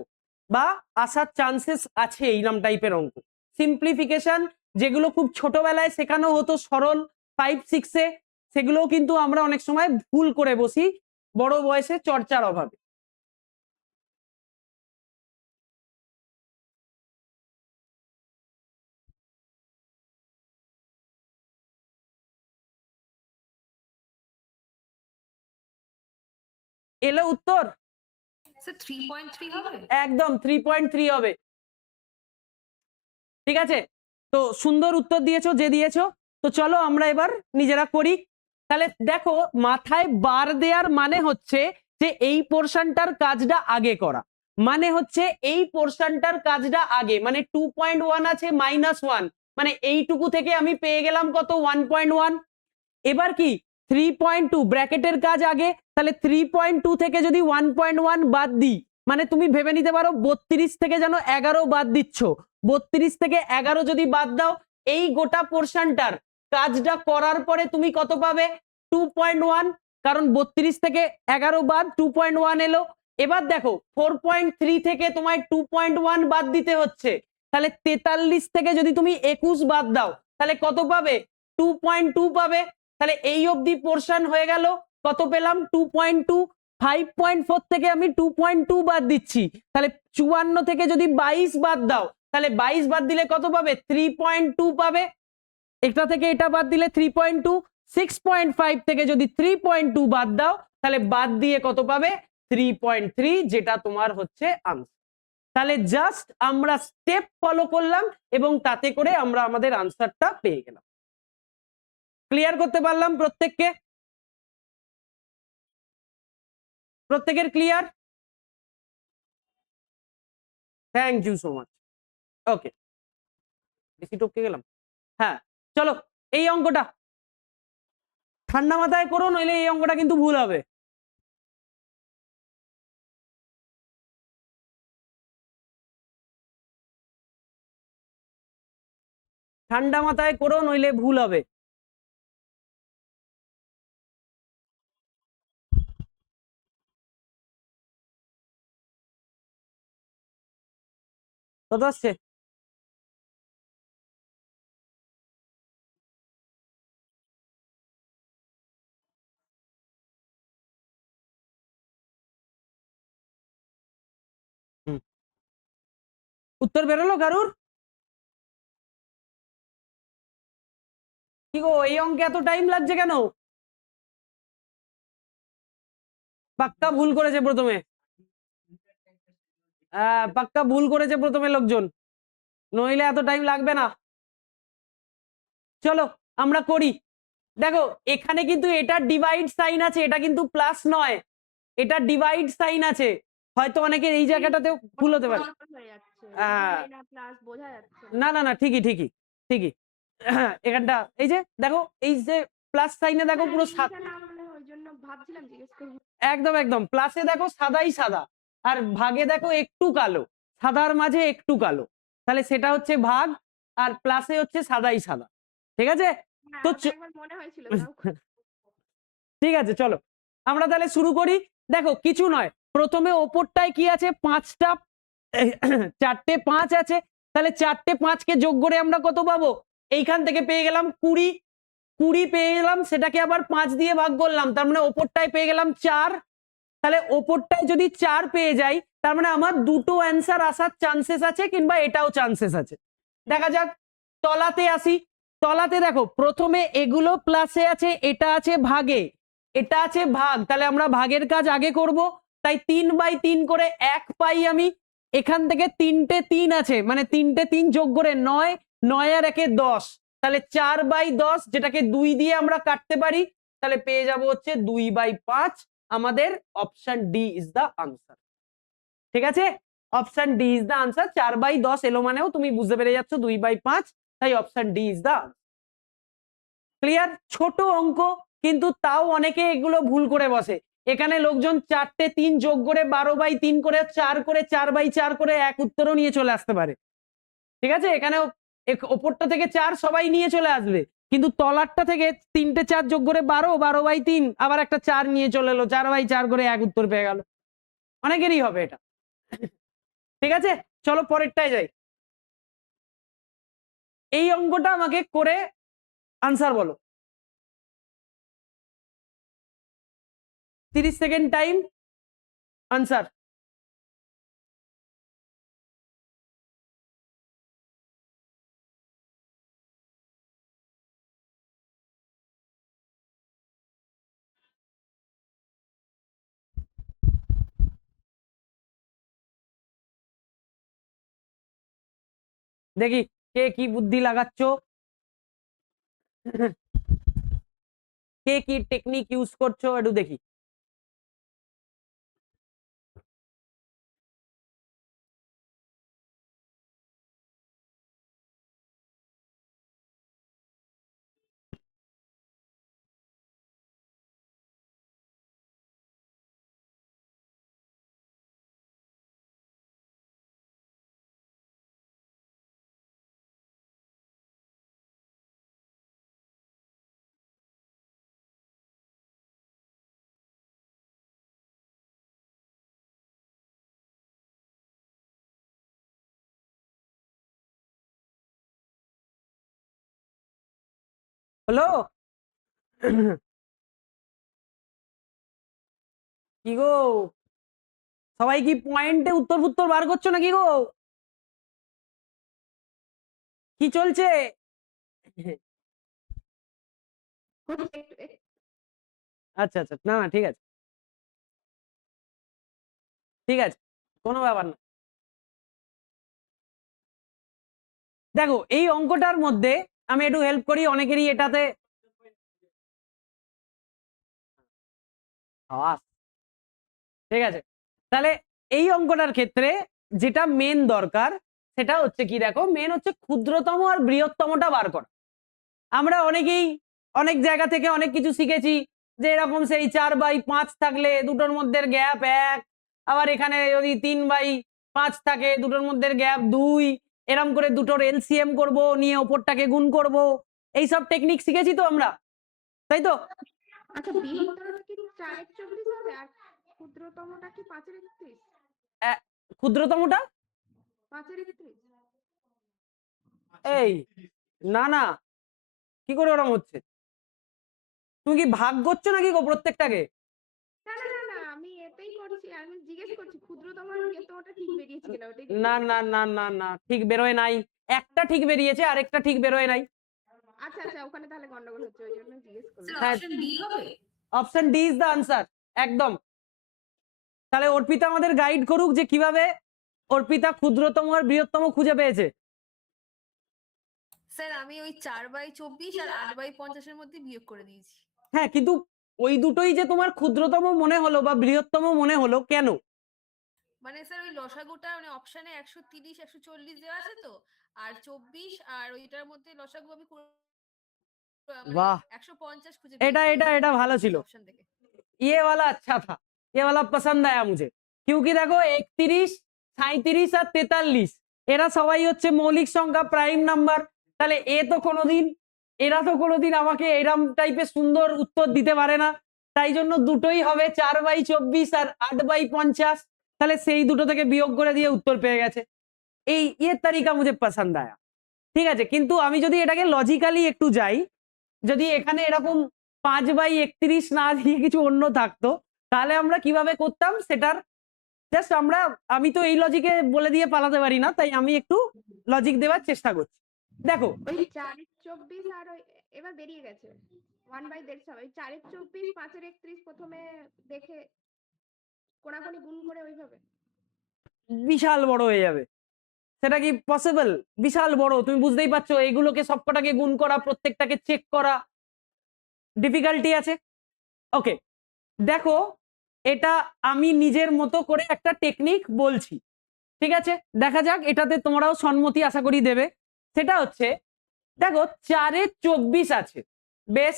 বা আসার চান্সেস আছে এইরকম টাইপের অঙ্ক। সিম্পলিফিকেশন যেগুলো খুব ছোটবেলায় শেখানো হতো সরল 5-6-এ, সেগুলোও কিন্তু আমরা অনেক সময় ভুল করে বসি বড় বয়সে চর্চার অভাবে। এলো উত্তর? স্যার 3.3 হবে? একদম 3.3 হবে। ঠিক আছে, তো সুন্দর উত্তর দিয়েছো যে দিয়েছো। তো চলো আমরা এবার নিজেরা করি। তাহলে দেখো, মাথায় বার দেওয়ার মানে হচ্ছে যে এই পোর্শনটার কাজটা আগে করা, মানে হচ্ছে এই পোর্শনটার কাজটা আগে, মানে 2.1 আছে -1, মানে এইটুকু থেকে আমি পেয়ে গেলাম কত 1.1। এবার কি 3.2 ব্র্যাকেটের কাজ আগে, তাহলে 3.2 থেকে যদি 1.1 বাদ দিই, মানে তুমি ভেবে নিতে পারো 32 থেকে যেন 11 বাদ দিচ্ছ। 32 থেকে 11 যদি বাদ দাও, এই গোটা পোর্শনটার কাজটা করার পরে তুমি কত পাবে 2.1, কারণ 32 থেকে 11 বাদ 2.1 এলো। এবার দেখো 4.3 থেকে তোমায় 2.1 বাদ দিতে হচ্ছে, তাহলে 43 থেকে যদি তুমি 21 বাদ দাও তাহলে কত পাবে 2.2 পাবে। তাহলে এই অবধি পোর্শন হয়ে গেল, কত পেলাম 2.2। 5.4 থেকে আমি 2.2 বাদ দিচ্ছি, তাহলে 54 থেকে যদি 22 বাদ দাও, তাহলে 22 বাদ দিলে কত পাবে 3.2 পাবে। এটা থেকে এটা বাদ দিলে 3.2। 6.5 থেকে যদি 3.2 বাদ দাও, তাহলে বাদ দিয়ে কত পাবে 3.3, যেটা তোমার হচ্ছে আনসার। তাহলে জাস্ট আমরা স্টেপ ফলো করলাম এবং তাতে করে আমরা আমাদের আনসারটা পেয়ে গেলাম। ক্লিয়ার করতে পারলাম প্রত্যেককে? প্রত্যেকের clear? Thank you so much. Okay, বেশি টপকে গেলাম। হ্যাঁ, চলো এই অঙ্কটা ঠান্ডা মাথায় করো, নইলে এই অঙ্কটা কিন্তু ভুল হবে। ঠান্ডা মাথায় করো, নইলে ভুল হবে। কত আসছে? উত্তর বেরোলো কারুর? কি গো, এই অঙ্কে এত টাইম লাগছে কেন? পাক্কা ভুল করেছে প্রথমে। পাক্কা ভুল করেছে প্রথমে লোকজন, নইলে এত টাইম লাগবে না। চলো আমরা করি। দেখো এখানে কিন্তু এটা ডিভাইড সাইন আছে, এটা কিন্তু প্লাস নয়, এটা ডিভাইড সাইন আছে। হয়তো অনেকের এই জায়গাটাতেও ভুল হতে পারে। না না না, ঠিকই ঠিকই ঠিকই। এখানটা এই যে দেখো, এই যে প্লাস সাইনে দেখো পুরো একদম একদম প্লাসে দেখো সাদাই সাদা, আর ভাগে দেখো একটু কালো, সাদার মাঝে একটু কালো, তাহলে সেটা হচ্ছে ভাগ, আর প্লাসে হচ্ছে সাদাই সাদা। ঠিক আছে, তো ঠিক আছে চলো আমরা তাহলে শুরু করি। দেখো কিছু নয়, প্রথমে ওপরটায় কি আছে 5টা 4টে 5 আছে, তাহলে 4টে 5কে যোগ করে আমরা কত পাবো? এইখান থেকে পেয়ে গেলাম 20, 20 পেয়ে গেলাম, সেটাকে আবার 5 দিয়ে ভাগ করলাম, তার মানে ওপরটায় পেয়ে গেলাম 4। তাহলে ওপরটায় যদি 4 পেয়ে যাই, তার মানে আমার দুটো অ্যান্সার আসার চান্সেস আছে, কিংবা এটাও চান্সেস আছে। দেখা যাক, তলাতে আসি। তলাতে দেখো, প্রথমে এগুলো প্লাসে আছে, এটা আছে ভাগে, এটা আছে ভাগ, তাহলে আমরা ভাগের কাজ আগে করব। তাই 3/3 করে 1 পাই আমি। এখান থেকে 3টে 3 আছে, মানে 3টে 3 যোগ করে 9, 9 আর 1 10, তাহলে 4/10, যেটাকে 2 দিয়ে আমরা কাটতে পারি, তাহলে পেয়ে যাব হচ্ছে 2/5। আমাদের option D is the answer. ঠিক আছে, option D is the answer. 4/10 এলো মানেও তুমি বুঝতে পেরে যাচ্ছ 2/5, তাই option D is the answer. Clear? ছোট অঙ্ক, কিন্তু তাও অনেকে এগুলো ভুল করে বসে। এখানে লোকজন 4টে 3 যোগ করে 12/3 করে 4 করে 4/4 করে এক উত্তরও নিয়ে চলে আসতে পারে। ঠিক আছে, এখানেও ওপরটা থেকে 4 সবাই নিয়ে চলে আসবে, কিন্তু তলারটা থেকে 3টে 4 যোগ করে 12, 12/3, আবার একটা 4 নিয়ে চলে এলো, 4/4 করে এক উত্তর পেয়ে গেল। অনেকেরই হবে এটা। ঠিক আছে, চলো পরেরটায় যাই। এই অঙ্কটা আমাকে করে আনসার বলো। 30 সেকেন্ড টাইম, আনসার। দেখি কে কি বুদ্ধি লাগাচ্ছ, কে কি টেকনিক ইউজ করছো, একটু দেখি। হলো? কি গো, সবাই কি পয়েন্টে উত্তর ফুত্তর বার করছো নাকি গো? কি চলছে? আচ্ছা আচ্ছা, না না, ঠিক আছে, ঠিক আছে, কোনো ব্যাপার না। দেখো, এই অঙ্কটার মধ্যে আমি একটু হেল্প করি, অনেকেরই এটাতে ঠিক আছে। তাহলে এই অঙ্কটার ক্ষেত্রে যেটা মেন দরকার, সেটা হচ্ছে কি, দেখো, মেন হচ্ছে ক্ষুদ্রতম আর বৃহত্তমটা বার করা। আমরা অনেকেই অনেক জায়গা থেকে অনেক কিছু শিখেছি, যে এরকম সেই 4/5 থাকলে দুটোর মধ্যে গ্যাপ 1, আবার এখানে যদি 3/5 থাকে দুটোর মধ্যে গ্যাপ 2, এরকম করে দুটোর এলসিএম করব, নিয়ে ওপরটাকে গুণ করব। এইসব টেকনিক শিখেছি তো আমরা, তাই তো? আচ্ছা, বৃহত্তরটা কি 4/24 হবে আর ক্ষুদ্রতমটা কি 5/31? ক্ষুদ্রতমটা 5/31? এই, না না, কি করে ওরকম হচ্ছে? তুমি কি ভাগ করছো নাকি গো প্রত্যেকটাকে? না না না না, আমি এটাই করছি, আমি জিজ্ঞেস করছি ক্ষুদ্রতম আর বৃহত্তমটা ঠিক বেরিয়েছে কিনা, ওটাই না জিজ্ঞেস না করছি। না না না, ঠিক বেরোয় নাই। একটা ঠিক বেরিয়েছে, আরেকটা ঠিক বেরোয় নাই। আচ্ছা আচ্ছা, ওখানে তাহলে গন্ডগোল হচ্ছে, ওই জন্য জিজ্ঞেস স্যার করলাম। হ্যাঁ, অপশন ডি হবে? Option D is the answer, একদম। তাহলে অর্পিতা আমাদের গাইড করুক যে কিভাবে অর্পিতা ক্ষুদ্রতম আর বৃহত্তম খুঁজে পেয়েছে। স্যার আমি ওই 4/24 আর 8/50 মধ্যে বিয়োগ করে দিয়েছি। হ্যাঁ, কিন্তু ওই দুটোই যে তোমার ক্ষুদ্রতম মনে হলো বা বৃহত্তম মনে হলো কেন? মানে স্যার ওই লসাগুটা মানে অপশনে 130 140 দেওয়া আছে তো, আর 24 আর ওইটার মধ্যে লসাগু আমি মানে বাহ, 150 খুঁজে এটা পেয়েছি, এটা ওই এটা জন্য ভালো ছিল। অপশন থেকে। ये वाला अच्छा था, ये वाला पसंद आया मुझे, क्योंकि देखो 31, 37 আর 43 এরা সবাই হচ্ছে মৌলিক সংখ্যা, প্রাইম নাম্বার। তাহলে এরা তো কোনোদিন আমাকে এরম টাইপের সুন্দর উত্তর দিতে পারে না। তাই জন্য দুটোই হবে 4/24 আর 8/50। তাহলে সেই দুটো থেকে বিয়োগ করে দিয়ে উত্তর পেয়ে গেছে। ये तरीका मुझे पसंद आया, ঠিক আছে। কিন্তু আমি যদি এটাকে লজিক্যালি একটু যাই, যদি এখানে এরকম 5/31 না দিয়ে কিছু অন্য থাকতো, তাহলে আমরা কিভাবে করতাম সেটার জাস্ট আমি তো এই লজিকে বলে দিয়ে পালাতে পারি না, তাই আমি একটু লজিক দেওয়ার চেষ্টা করছি। দেখো ওই 4/24 আর ওই এবার বেরিয়ে গেছে 1/150, ওই 4/24 5/31 প্রথমে দেখে কোনাকুনি গুণ করে ওইভাবে। বিশাল বড় হয়ে যাবে, সেটা কি পসিবল? বিশাল বড়, তুমি বুঝতেই পারছো এইগুলোকে সবকটাকে গুণ করা, প্রত্যেকটাকে চেক করা, ডিফিকাল্টি আছে। ওকে, দেখো এটা আমি নিজের মতো করে একটা টেকনিক বলছি, ঠিক আছে। দেখা যাক এটাতে তোমরাও সম্মতি আশা করি দেবে। সেটা হচ্ছে, দেখো 4/24 আছে, বেশ,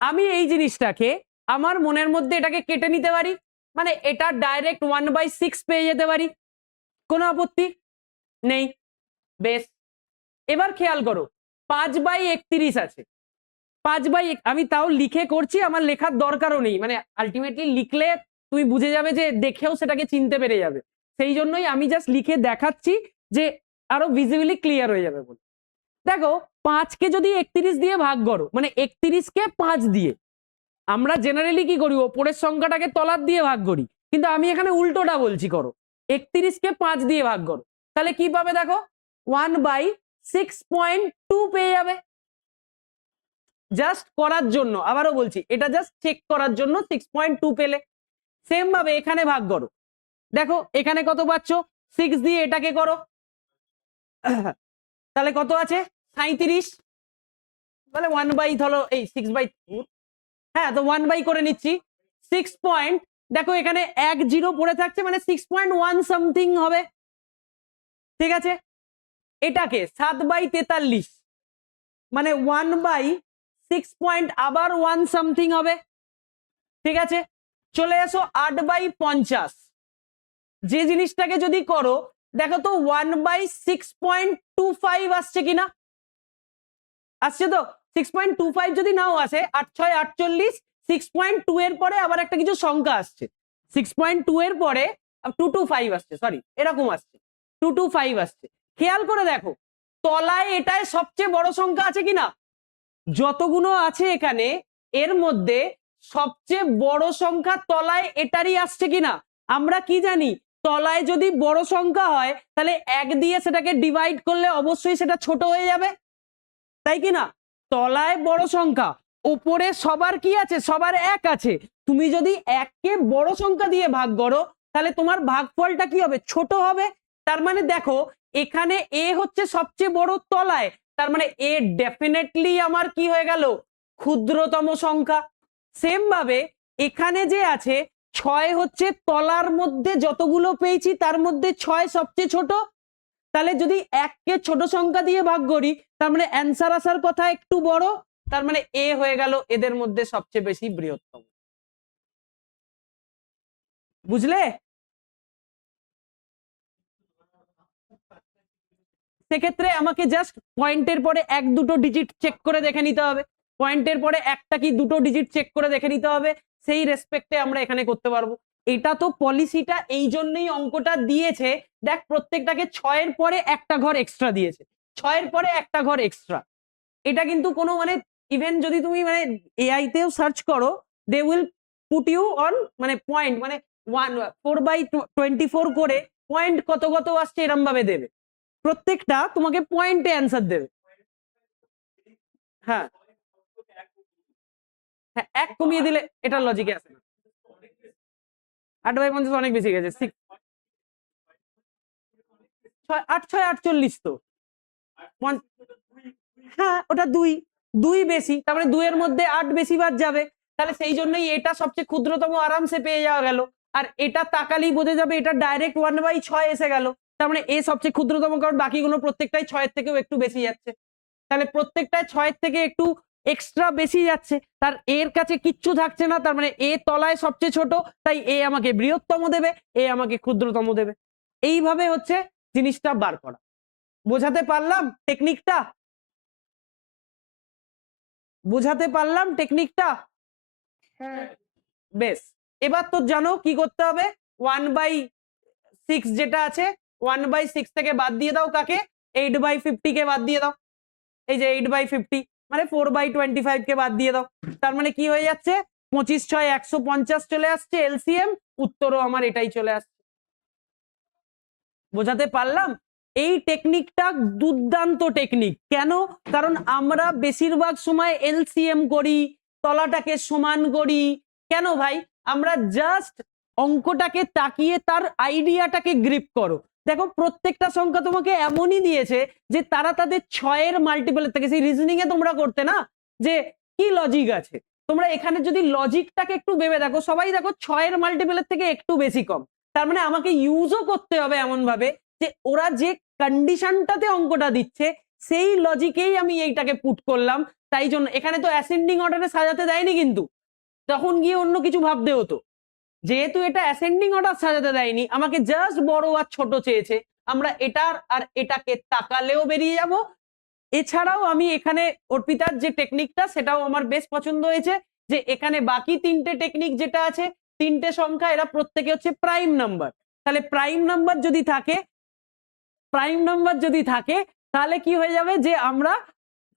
আমি এই জিনিসটাকে আমার মনের মধ্যে এটাকে কেটে নিতে পারি, মানে এটা ডাইরেক্ট 1/6 পেয়ে যেতে পারি, কোনো আপত্তি নেই, বেশ। এবার খেয়াল করো 5/31 আছে, আমি তাও লিখে করছি, আমার লেখার দরকারও নেই, মানে আলটিমেটলি লিখলে তুমি বুঝে যাবে, যে দেখেও সেটাকে চিনতে পেরে যাবে, সেই জন্যই আমি জাস্ট লিখে দেখাচ্ছি, যে আরো ভিজিবলি ক্লিয়ার হয়ে যাবে বলে। দেখো 5কে যদি 31 দিয়ে ভাগ করো, মানে 31কে 5 দিয়ে, আমরা জেনারেলি কি করি, ওপরের সংখ্যাটাকে তলার দিয়ে ভাগ করি, কিন্তু আমি এখানে উল্টোটা বলছি, করো 31কে 5 দিয়ে ভাগ করো, তাহলে কি পাবে দেখো 1/6.2 পেয়ে যাবে। জাস্ট করার জন্য, আবারও বলছি, এটা জাস্ট চেক করার জন্য 6.2 পেলে। সেম ভাবে এখানে ভাগ করো, দেখো এখানে কত পাচ্ছ, 6 দিয়ে এটাকে করো, তাহলে কত আছে 37, তাহলে 1/, ধরো এই 6/2, হ্যাঁ, তো 1/, করে নিচ্ছি 6 পয়েন্ট, দেখো এখানে 1 0 পড়ে থাকছে, মানে 6.1 সামথিং হবে, ঠিক আছে। এটাকে 7/43, মানে 1/6 আবার 1 সামথিং হবে, ঠিক আছে। চলে এসো 8/50, যে জিনিসটাকে যদি করো, দেখো তো 1/6.25 আসছে কিনা, আসছে তো। 6.25 যদি নাও আসে, 8 6 48, 6.2 এর পরে আবার একটা কিছু সংখ্যা আসছে, 6.2 এর পরে 225 আসছে, সরি এরকম আসছে, 225 আসছে। খেয়াল করে দেখো তলায় এটায় সবচেয়ে বড় সংখ্যা আছে কিনা, যতগুলো আছে এখানে এর মধ্যে সবচেয়ে বড় সংখ্যা তলায় এটারই আসছে কিনা। আমরা কি জানি, তলায় যদি বড় সংখ্যা হয়, তাহলে 1 দিয়ে সেটাকে ডিভাইড করলে অবশ্যই সেটা ছোট হয়ে যাবে, তাই কিনা। তলায় বড় সংখ্যা, উপরে সবার কি আছে, সবার 1 আছে, তুমি যদি 1কে বড় সংখ্যা দিয়ে ভাগ করো, তাহলে তোমার ভাগফলটা কি হবে, ছোট হবে। তার মানে দেখো এখানে এ হচ্ছে সবচেয়ে বড় তলায়, তার মানে এ ডেফিনেটলি আমার কি হয়ে গেল, ক্ষুদ্রতম সংখ্যা। সেম ভাবে এখানে যে আছে 6 হচ্ছে তলার মধ্যে যতগুলো পেয়েছি তার মধ্যে 6 সবচেয়ে ছোট, তাহলে যদি 1কে ছোট সংখ্যা দিয়ে ভাগ করি, তার মানে অ্যান্সার আসার কথা একটু বড়, তার মানে এ হয়ে গেল এদের মধ্যে সবচেয়ে বেশি বৃহত্তম। বুঝলে? সেক্ষেত্রে আমাকে জাস্ট পয়েন্টের পরে 1 2টো ডিজিট চেক করে দেখে নিতে হবে, পয়েন্টের পরে একটা কি দুটো ডিজিট চেক করে দেখে নিতে হবে, সেই রেসপেক্টে আমরা এখানে করতে পারবো। এটা তো পলিসিটা এই জন্যই অঙ্কটা দিয়েছে, দেখ প্রত্যেকটাকে 6 এর পরে একটা ঘর এক্সট্রা দিয়েছে, 6 এর পরে একটা ঘর এক্সট্রা। এটা কিন্তু কোনো মানে ইভেন যদি তুমি মানে এআই তেও সার্চ করো, they will put you on মানে পয়েন্ট, মানে 4/24 করে পয়েন্ট কত কত আসছে এরম ভাবে দেবে, প্রত্যেকটা তোমাকে পয়েন্টে অ্যান্সার দেবে। হ্যাঁ হ্যাঁ, 1 কমিয়ে দিলে এটার লজিকে আসে না, 8/50 অনেক বেশি গেছে, 8 6 48 তো, হ্যাঁ ওটা 2 বেশি, তারপরে 2 এর মধ্যে 8 বেশি বার যাবে, তাহলে সেই জন্যই এটা সবচেয়ে ক্ষুদ্রতম আরামসে পেয়ে যাওয়া গেল। আর এটা তাকালেই বোঝা যাবে এটা ডাইরেক্ট 1/6 এসে গেল, তার মানে এ সবচেয়ে ক্ষুদ্রতম, কারণ বাকিগুলো প্রত্যেকটাই 6 এর থেকেও একটু বেশি যাচ্ছে, তাহলে প্রত্যেকটাই 6 এর থেকে একটু এক্সট্রা বেশি যাচ্ছে, তার এর কাছে কিচ্ছু থাকছে না, তার মানে এ তলায় সবচেয়ে ছোট, তাই এ আমাকে বৃহত্তম দেবে, এ আমাকে ক্ষুদ্রতম দেবে। এইভাবে হচ্ছে জিনিসটা বার করা। বোঝাতে পারলাম টেকনিকটা? বোঝাতে পারলাম টেকনিকটা? হ্যাঁ বেশ, এবার তো জানো কি করতে হবে, 1/6 যেটা আছে 1/6 থেকে বাদ দিয়ে দাও কাকে, 8/50 কে বাদ দিয়ে দাও, এই যে 8/50 মানে 4/25 কে বাদ দিয়ে দাও, তার মানে কি হয়ে যাচ্ছে 25 6 150 চলে আসছে এলসিএম, উত্তরও আমার এটাই চলে আসছে। বোঝাতে পারলাম? এই টেকনিকটা দুর্দান্ত টেকনিক। কেন? কারণ আমরা বেশিরভাগ সময় এলসিএম করি, তলাটাকে সমান করি। কেন ভাই? আমরা জাস্ট অঙ্কটাকে তাকিয়ে তার আইডিয়াটাকে গ্রিপ করো। দেখো প্রত্যেকটা সংখ্যা তোমাকে এমনই দিয়েছে যে তারা তাদের 6 এর মাল্টিপলের থেকে, সেই রিজনিং এ তোমরা করতে না যে কি লজিক আছে, তোমরা এখানে যদি লজিকটাকে একটু ভেবে দেখো, সবাই দেখো 6 এর মাল্টিপলের থেকে একটু বেশি কম, তার মানে আমাকে ইউজও করতে হবে এমন ভাবে যে ওরা যে কন্ডিশনটাতে অঙ্কটা দিচ্ছে সেই লজিকেই আমি এইটাকে পুট করলাম। তাই জন্য এখানে তো অ্যাসেন্ডিং অর্ডারে সাজাতে দেয়নি, কিন্তু তখন গিয়ে অন্য কিছু ভাবতে হতো। যেহেতু এটা অ্যাসেন্ডিং অর্ডার সাজাতে দেয়নি, আমাকে জাস্ট বড় আর ছোট চেয়েছে, আমরা এটার আর এটাকে তাকালেও বেরিয়ে যাব। এছাড়াও আমি এখানে অর্পিতার যে টেকনিকটা সেটাও আমার বেশ পছন্দ হয়েছে, যে এখানে বাকি তিনটে টেকনিক যেটা আছে, তিনটে সংখ্যা এরা প্রত্যেকে হচ্ছে প্রাইম নাম্বার। তাহলে প্রাইম নাম্বার যদি থাকে তাহলে কি হয়ে যাবে যে আমরা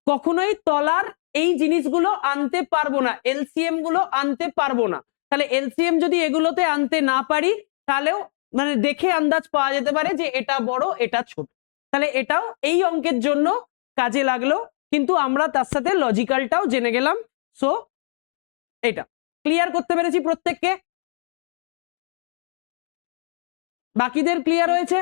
কখনোই তলার এই জিনিসগুলো আনতে পারবো না, এলসিএম গুলো আনতে পারবো না। তাহলে এলসিএম যদি এগুলোতে আনতে না পারি তাহলেও মানে দেখে আন্দাজ পাওয়া যেতে পারে যে এটা বড় এটা ছোট। তাহলে এটাও এই অঙ্কের জন্য কাজে লাগলো, কিন্তু আমরা তার সাথে লজিক্যালটাও জেনে গেলাম। সো এটা ক্লিয়ার করতে পেরেছি প্রত্যেককে? বাকিদের ক্লিয়ার হয়েছে?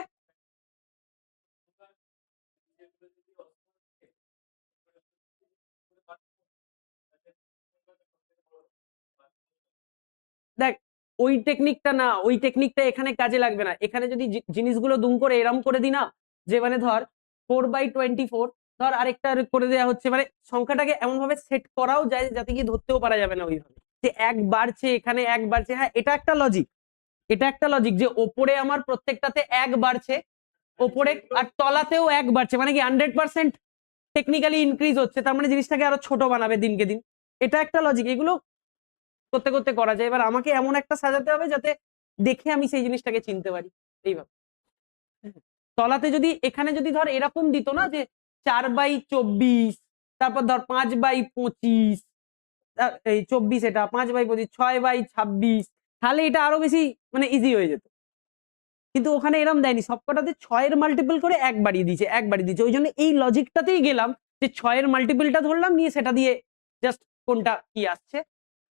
দেখ ওই টেকনিকটা না, ওই টেকনিকটা এখানে কাজে লাগবে না। এখানে যদি জিনিসগুলো দুম করে এরম করে দি না, যে মানে ধর 4/24, ধর আরেকটা করে দেওয়া হচ্ছে, মানে সংখ্যাটাকে এমন ভাবে সেট করাও যায় যাতে কি ধরতেও পারা যাবে না ওইভাবে যে এক বাড়ছে এখানে এক বাড়ছে। হ্যাঁ এটা একটা লজিক, এটা একটা লজিক যে ওপরে আমার প্রত্যেকটাতে এক বাড়ছে, ওপরে আর তলাতেও এক বাড়ছে, মানে কি 100% টেকনিক্যালি ইনক্রিজ হচ্ছে, তার মানে জিনিসটাকে আরো ছোট বানাবে দিনকে দিন। এটা একটা লজিক, এগুলো করতে করতে করা যায়। এবার আমাকে এমন একটা সাজাতে হবে যাতে দেখে আমি সেই জিনিসটাকে চিনতে পারি এইভাবে। তলাতে যদি এখানে যদি ধর এরকম দিত না যে 4/24, তারপর ধর 5/25, এই 24, এটা 5/25, 6/26, তাহলে এটা আরো বেশি মানে ইজি হয়ে যেত। কিন্তু ওখানে এরম দেয়নি, সবকটাতে 6 এর মাল্টিপল করে এক বাড়িয়ে দিয়েছে। ওই জন্য এই লজিকটাতেই গেলাম যে 6 এর মাল্টিপলটা ধরলাম, নিয়ে সেটা দিয়ে জাস্ট কোনটা কি আসছে।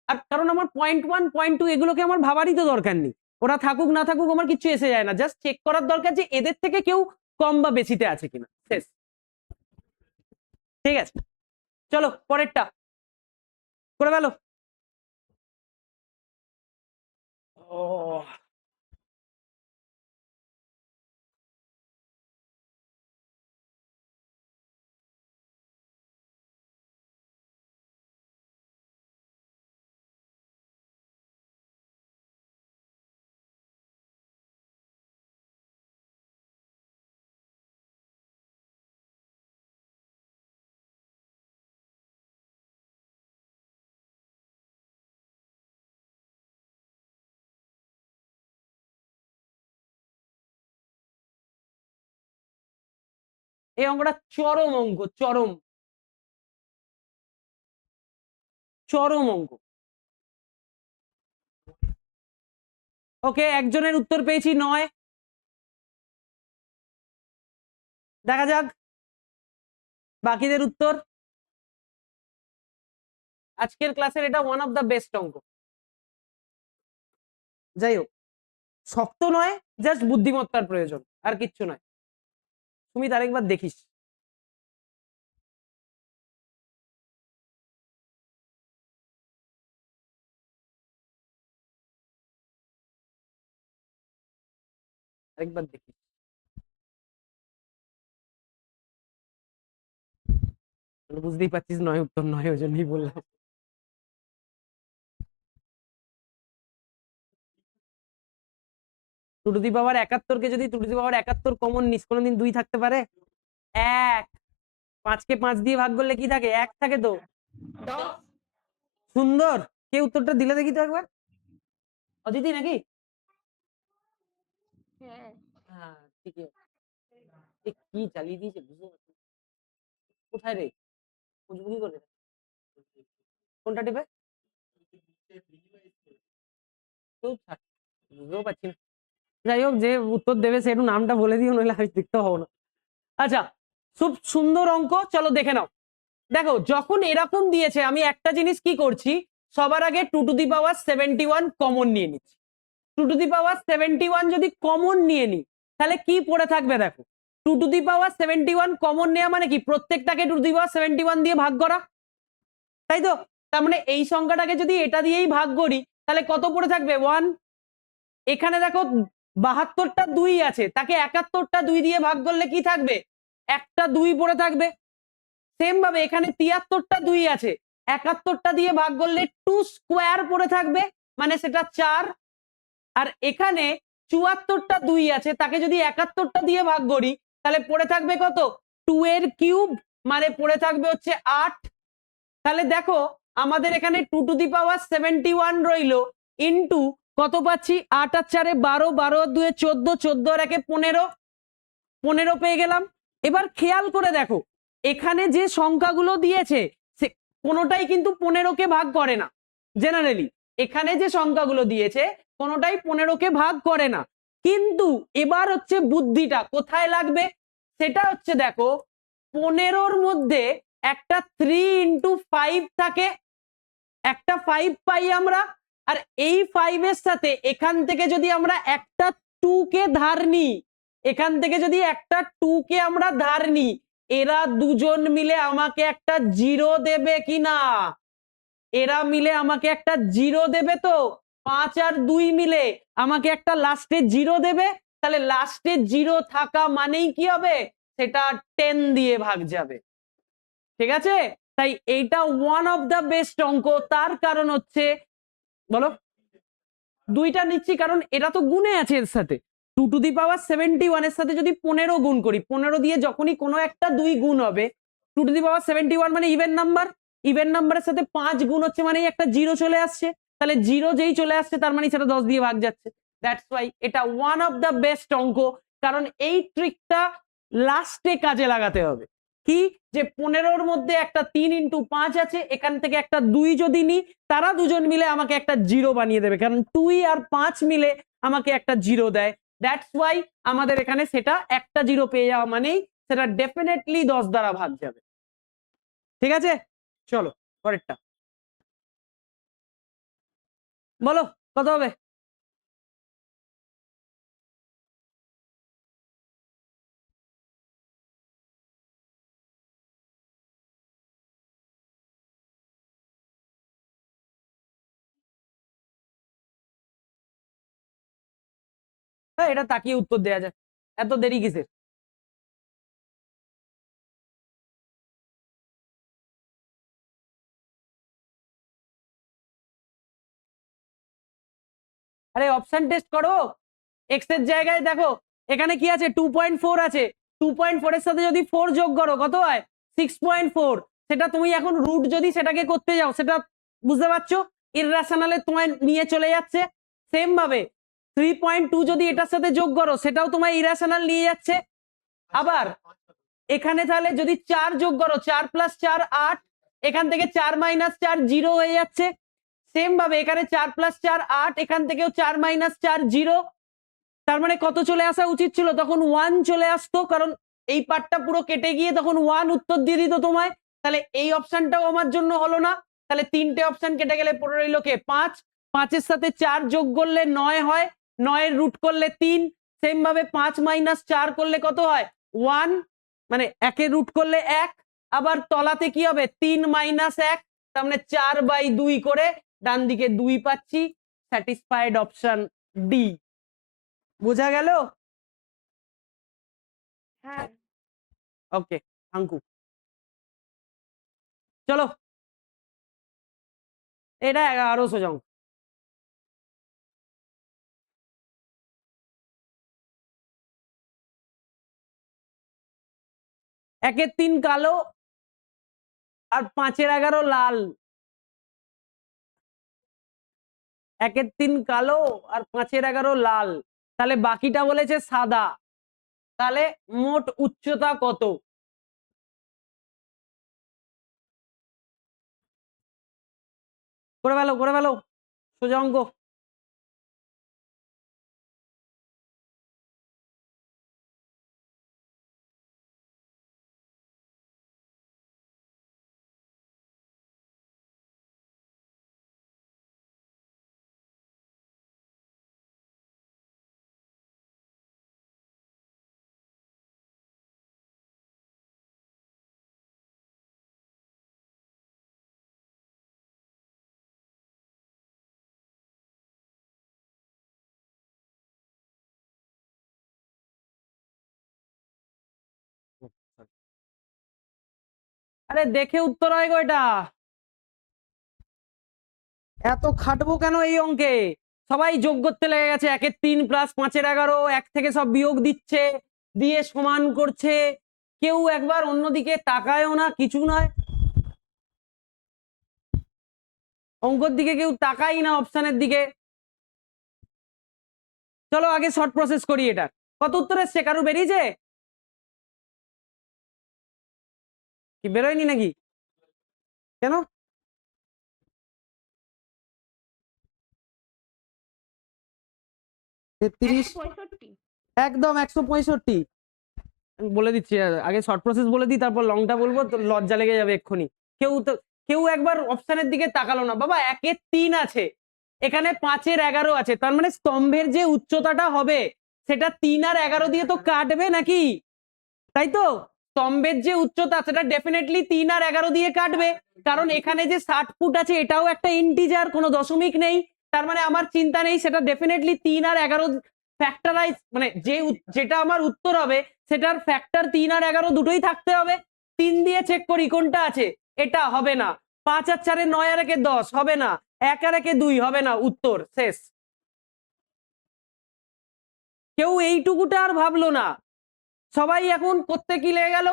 আর কারণ আমার 0.1 0.2 এগুলোকে আমার ভাবারই তো দরকার নেই, ওরা থাকুক না থাকুক আমার কিছু এসে যায় না, জাস্ট চেক করার দরকার যে এদের থেকে কেউ কম বা বেশিতে আছে কিনা, শেষ। ঠিক আছে, চলো পরেরটা করে ফেলো। ও এই অঙ্কটা চরম অঙ্ক, চরম চরম অঙ্ক। ওকে, একজনের উত্তর পেয়েছি 9, দেখা যাক বাকিদের উত্তর। আজকের ক্লাসের এটা ওয়ান অফ দ্য বেস্ট অঙ্ক। যাই হোক, শক্ত নয়, জাস্ট বুদ্ধিমত্তার প্রয়োজন, আর কিচ্ছু নয়। তুমি আরেকবার দেখিস। আরেকবার দেখিস। বুঝতেই পারছিস 9 উত্তর 9, ওই জন্যই বললাম। টু টু দি পাওয়ার 71 কে যদি two to the power 71 common নিস, কোনোদিন 2 থাকতে পারে? 1, 5 কে 5 দিয়ে ভাগ করলে কি থাকে? 1 থাকে তো। সুন্দর, কে উত্তরটা দিলে দেখি তো একবার? অদিতি নাকি? হ্যাঁ হ্যাঁ ঠিকই আছে। কি চালিয়ে দিয়েছে বুঝতে পারছি না। কোথায় রে বুঝবুঝি করে কোনটা টিপে তো ছাড়, বুঝতেও পারছি না। যাই হোক, যে উত্তর দেবে সে একটু নামটা বলে দিও, নইলে আমি দেখতে হবো না। আচ্ছা, খুব সুন্দর অঙ্ক, চলো দেখে নাও। দেখো, যখন এরকম দিয়েছে আমি একটা জিনিস কি করছি, সবার আগে 2 টু দি পাওয়ার 71 কমন নিয়ে নিচ্ছি। 2 টু দি পাওয়ার 71 যদি কমন নিয়ে নিই তাহলে কি পড়ে থাকবে দেখো। 2 টু দি পাওয়ার 71 কমন নেওয়া মানে কি, প্রত্যেকটাকে 2 টু দি পাওয়ার 71 দিয়ে ভাগ করা, তাই তো? তার মানে এই সংখ্যাটাকে যদি এটা দিয়েই ভাগ করি তাহলে কত পড়ে থাকবে 1। এখানে দেখো 72টা 2 আছে, তাকে 71টা 2 দিয়ে ভাগ করলে কি থাকবে, একটা 2 পড়ে থাকবে। সেম ভাবে এখানে 73টা 2 আছে, 71টা দিয়ে ভাগ করলে 2 স্কোয়ার পড়ে থাকবে, মানে সেটা 4। আর এখানে 74টা 2 আছে, তাকে যদি 71টা দিয়ে ভাগ করি তাহলে পড়ে থাকবে কত, 2 এর কিউব, মানে পড়ে থাকবে হচ্ছে 8। তাহলে দেখো আমাদের এখানে 2 টু দি পাওয়ার 71 রইলো ইনটু কত পাচ্ছি, 8 আর 4 12, 12 আর 2 14, 14 আর 1 15, 15 পেয়ে গেলাম। এবার খেয়াল করে দেখো, এখানে যে সংখ্যাগুলো দিয়েছে সে কোনোটাই কিন্তু 15কে ভাগ করে না। জেনারেলি এখানে যে সংখ্যাগুলো দিয়েছে কোনোটাই 15কে ভাগ করে না, কিন্তু এবার হচ্ছে বুদ্ধিটা কোথায় লাগবে, সেটা হচ্ছে দেখো 15র মধ্যে একটা 3 ইন্টু 5 থাকে, একটা 5 পাই আমরা। আর এই 5 এর সাথে এখান থেকে যদি আমরা একটা 2 কে ধার নিই, এখান থেকে যদি একটা 2 কে আমরা ধার নিই, এরা দুজন মিলে আমাকে একটা 0 দেবে কিনা, এরা মিলে আমাকে একটা 0 দেবে তো, 5 আর 2 মিলে আমাকে একটা লাস্টে 0 দেবে। তাহলে লাস্টে 0 থাকা মানেই কি হবে, সেটা 10 দিয়ে ভাগ যাবে। ঠিক আছে, তাই এইটা ওয়ান অফ দা বেস্ট অঙ্ক। তার কারণ হচ্ছে, বলো, দুইটা নিচ্ছি কারণ এটা তো গুণে আছে এর সাথে। 2 টু দি পাওয়ার 71 এর সাথে যদি 15 গুণ করি, 15 দিয়ে যখনই কোনো একটা 2 গুণ হবে, 2 টু দি পাওয়ার 71 মানে ইভেন নাম্বার, ইভেন নাম্বারের সাথে 5 গুণ হচ্ছে মানে একটা 0 চলে আসছে, তাহলে 0 যেই চলে আসছে তার মানে সেটা 10 দিয়ে ভাগ যাচ্ছে। দ্যাটস ওয়াই এটা ওয়ান অফ দা বেস্ট অঙ্ক, কারণ এই ট্রিকটা লাস্টে কাজে লাগাতে হবে। কি, যে 15র মধ্যে একটা 3 ইন্টু 5 আছে, এখান থেকে একটা 2 যদি নিই, তারা দুজন মিলে আমাকে একটা 0 বানিয়ে দেবে, কারণ 2 আর 5 মিলে আমাকে একটা 0 দেয়। দ্যাটস ওয়াই আমাদের এখানে সেটা একটা 0 পেয়ে যাওয়া মানেই সেটা ডেফিনেটলি 10 দ্বারা ভাগ যাবে। ঠিক আছে, চলো পরেরটা বলো, কত হবে? হ্যাঁ, এটা তাকিয়ে উত্তর দেয়া যায়, এত দেরি কিসের? আরে অপশন টেস্ট করো, এক্স এর জায়গায় দেখো এখানে কি আছে, 2.4 আছে, 2.4 এর সাথে যদি 4 যোগ করো কত হয়, 6.4। সেটা তুমি এখন রুট যদি সেটাকে করতে যাও, সেটা বুঝতে পারছো ইররেশনালে তোমায় নিয়ে চলে যাচ্ছে। সেম ভাবে 3.2 যদি এটার সাথে যোগ করো সেটাও তোমায় ইরেশনাল নিয়ে যাচ্ছে। আবার এখানে তাহলে যদি 4 যোগ করো, 4 প্লাস 4 8, এখান থেকে 4 মাইনাস 4 0 হয়ে যাচ্ছে। সেম ভাবে এখানে 4 প্লাস 4 8, এখান থেকেও 4 মাইনাস 4 0। তার মানে কত চলে আসা উচিত ছিল, তখন 1 চলে আসতো, কারণ এই পার্টটা পুরো কেটে গিয়ে তখন 1 উত্তর দিয়ে দিত তোমায়। তাহলে এই অপশনটাও আমার জন্য হলো না, তাহলে তিনটে অপশন কেটে গেলে পড়ে রইল কে, 5। 5 এর সাথে 4 যোগ করলে 9 হয়, 9 এর রুট করলে 3। সেম ভাবে 5 মাইনাস 4 করলে কত হয়, 1, মানে 1 এর রুট করলে 1। আবার তলাতে কি হবে, 3 মাইনাস 1, তার মানে 4/2 করে ডান দিকে 2 পাচ্ছি। Satisfied option D. বোঝা গেল? হ্যাঁ। ওকে আঙ্কু, চলো এটা 1100 অঙ্ক। একের 3 কালো আর 5-এর 11 লাল, একের 3 কালো আর 5-এর 11 লাল, তাহলে বাকিটা বলেছে সাদা। তাহলে মোট উচ্চতা কত? করে ফেলো সোজা অঙ্ক। আরে দেখে উত্তর হয় গো এটা। এত খাটবো কেন এই অঙ্কে? সবাই যোগ করতে লেগে গেছে, 1-3 প্লাস 5-11, 1 থেকে সব বিয়োগ দিচ্ছে, দিয়ে সমান করছে। কেউ একবার অন্যদিকে তাকায়ও না, কিছু নয়, অঙ্কর দিকে কেউ তাকাই না, অপশনের দিকে। চলো আগে শর্ট প্রসেস করি এটা। কত উত্তর এসছে? কারু বেরিয়েছে কি? বেরোয়নি নাকি? কেন? 33, 165। একদম 165। আমি বলে দিচ্ছি, আগে শর্ট প্রসেস বলে দিই, তারপর লংটা বলবো, তো লজ্জা লেগে যাবে এক্ষুনি। কেউ একবার অপশনের দিকে তাকালো না বাবা। 1-3 আছে, এখানে 5-11 আছে, তার মানে স্তম্ভের যে উচ্চতাটা হবে সেটা 3 আর 11 দিয়ে তো কাটবে নাকি? তাই তো, স্তম্ভের যে উচ্চতা সেটা ডেফিনেটলি 3 আর 11 দিয়ে কাটবে, কারণ এখানে যে 60 ফুট আছে এটাও একটা ইন্টিজার, কোনো দশমিক নেই। তার মানে আমার চিন্তা নেই, সেটা ডেফিনেটলি 3 আর 11 ফ্যাক্টরাইজ, মানে যেটা আমার উত্তর হবে সেটার ফ্যাক্টর 3 আর 11 দুটোই থাকতে হবে। 3 দিয়ে চেক করি কোনটা আছে, এটা হবে না। 5 আর 4 9 আর 1 10 হবে না, 1 আর 1 2 হবে না, উত্তর শেষ। কেউ এইটুকুটা আর ভাবলো না, সবাই এখন করতে কি লেগে গেল,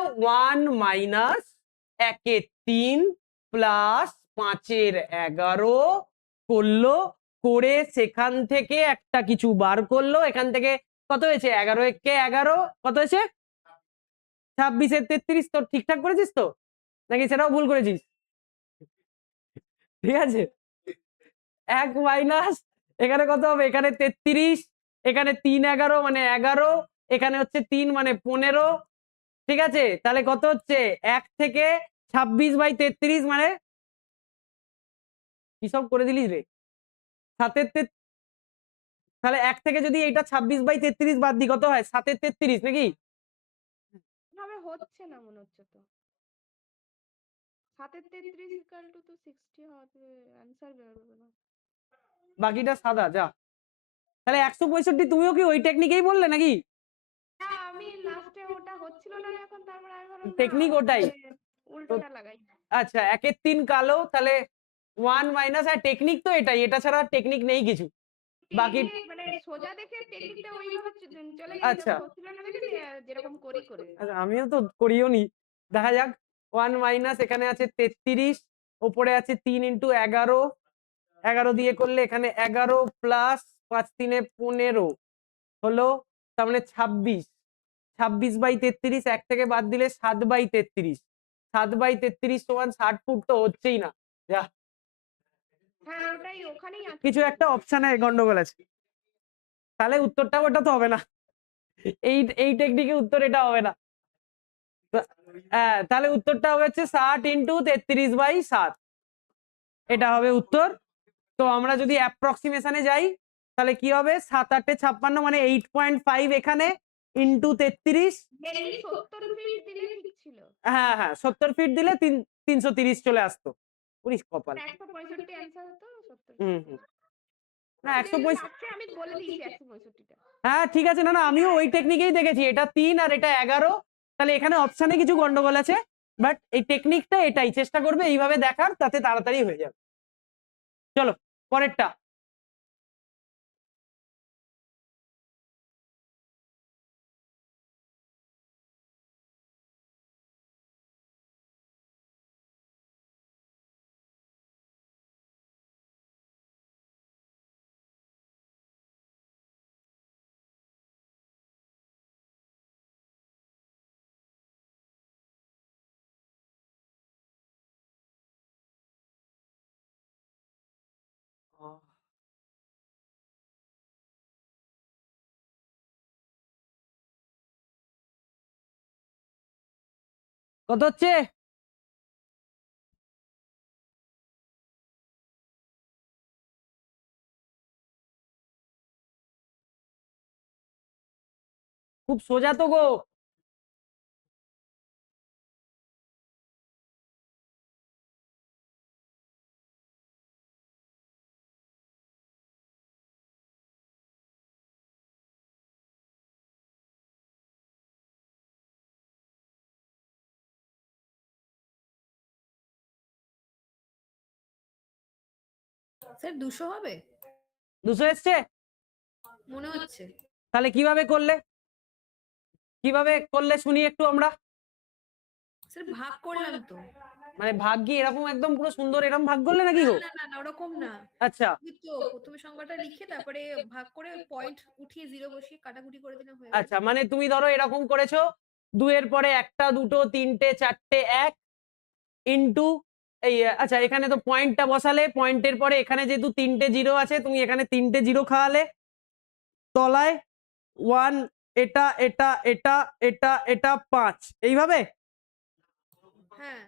1 মাইনাস 1-3 প্লাস 5-11 করলো, করে সেখান থেকে একটা কিছু বার করলো। এখান থেকে কত হয়েছে? 11-11 কত হয়েছে? 26-33। তোর ঠিকঠাক করেছিস তো নাকি সেটাও ভুল করেছিস? ঠিক আছে, 1 মাইনাস এখানে কত হবে? এখানে 33, এখানে 3-11 মানে 11, এখানে হচ্ছে 3 মানে 15। ঠিক আছে, তাহলে কত হচ্ছে? 1 থেকে 26/33 মানে কি সব করে দিলিস রে? 7-এর তাহলে 1 থেকে যদি এটা 26/33 বাদ দিই কত হয়? 7-33 নাকি? ভাবে হচ্ছে না মনে হচ্ছে তো। 7-33 ইকুয়াল টু তো 60 হবে, অ্যান্সার বেরোবে না। বাকিটা সাদা যা। তাহলে 165 তুমিও কি ওই টেকনিকেই বললে নাকি? না, আমি লাস্টে ওটা হচ্ছিল না এখন, তারপরে আমি ভাবলাম না টেকনিক ওটাই তো। উল্টোটা লাগাই। আচ্ছা, 1-3 কালো, তাহলে 1 মাইনাস, আর টেকনিক তো এটাই, এটা ছাড়া টেকনিক নেই কিছু বাকি। টেকনিকে মানে সোজা দেখে টেকনিকটা ওইভাবে চলে গেছি, আচ্ছা, যখন হচ্ছিল না দেখে যেরকম করে আচ্ছা আমিও তো করিও নি, দেখা যাক। 1 মাইনাস এখানে আছে 33, ওপরে আছে 3 ইন্টু 11, 11 দিয়ে করলে এখানে 11 প্লাস 5-3 15 হলো, তার মানে 26। 26/33 1 থেকে বাদ দিলে 7/33, 7/33 সমান 60 ফুট তো হচ্ছেই না। যা, হ্যাঁ ওটাই ওখানেই আছে। কিছু একটা অপশনে গন্ডগোল আছে। তাহলে উত্তরটা ওটা তো হবে না, এই এই টেকনিকে উত্তর এটা হবে না। হ্যাঁ, তাহলে উত্তরটা হবে হচ্ছে 60 ইন্টু 33/7, এটা হবে উত্তর। তো আমরা যদি অ্যাপ্রক্সিমেশনে যাই তাহলে কি হবে? 7-8-56 মানে 8.5 এখানে ইন্টু 33। মেনলি 70 ফিট দিলে ঠিক ছিল। হ্যাঁ হ্যাঁ, 70 ফিট দিলে 330 চলে আসতো। পুরিস কপাল। 165 অ্যান্সার হতো 70 হুম ফিট। হুম। না, আমি 165। লাস্টে আমি বলে দিয়েছি 165টা। হ্যাঁ ঠিক আছে, না না, আমিও ওই টেকনিকেই দেখেছি, এটা 3 আর এটা 11। তাহলে এখানে অপশনে কিছু গন্ডগোল আছে, বাট এই টেকনিকটা এটাই, চেষ্টা করবে এইভাবে দেখার, তাতে তাড়াতাড়ি হয়ে যাবে। চলো পরেরটা। কত হচ্ছে? খুব সোজা তো গো। স্যার 200 হবে 200 এসছে? মনে হচ্ছে। তাহলে কিভাবে করলে? কিভাবে করলে শুনি একটু আমরা। স্যার ভাগ করলাম তো। মানে ভাগ কি এরকম একদম পুরো সুন্দর এরকম ভাগ করলে নাকি না গো? না না না ওরকম না। আচ্ছা ওই তো প্রথমে সংখ্যাটা লিখে তারপরে ভাগ করে পয়েন্ট উঠিয়ে 0 বসিয়ে কাটাকুটি করে দিলে হয়ে গেল। আচ্ছা, মানে তুমি ধরো এরকম করেছো, 2 এর পরে 1টা 2টো 3টে 4টে 1 ইনটু এই আচ্ছা এখানে তো পয়েন্টটা বসালে, পয়েন্টের পরে এখানে যেহেতু 3টে 0 আছে তুমি এখানে 3টে 0 খাওয়ালে, তলায় 1 এটা এটা এটা এটা এটা 5 এইভাবে। হ্যাঁ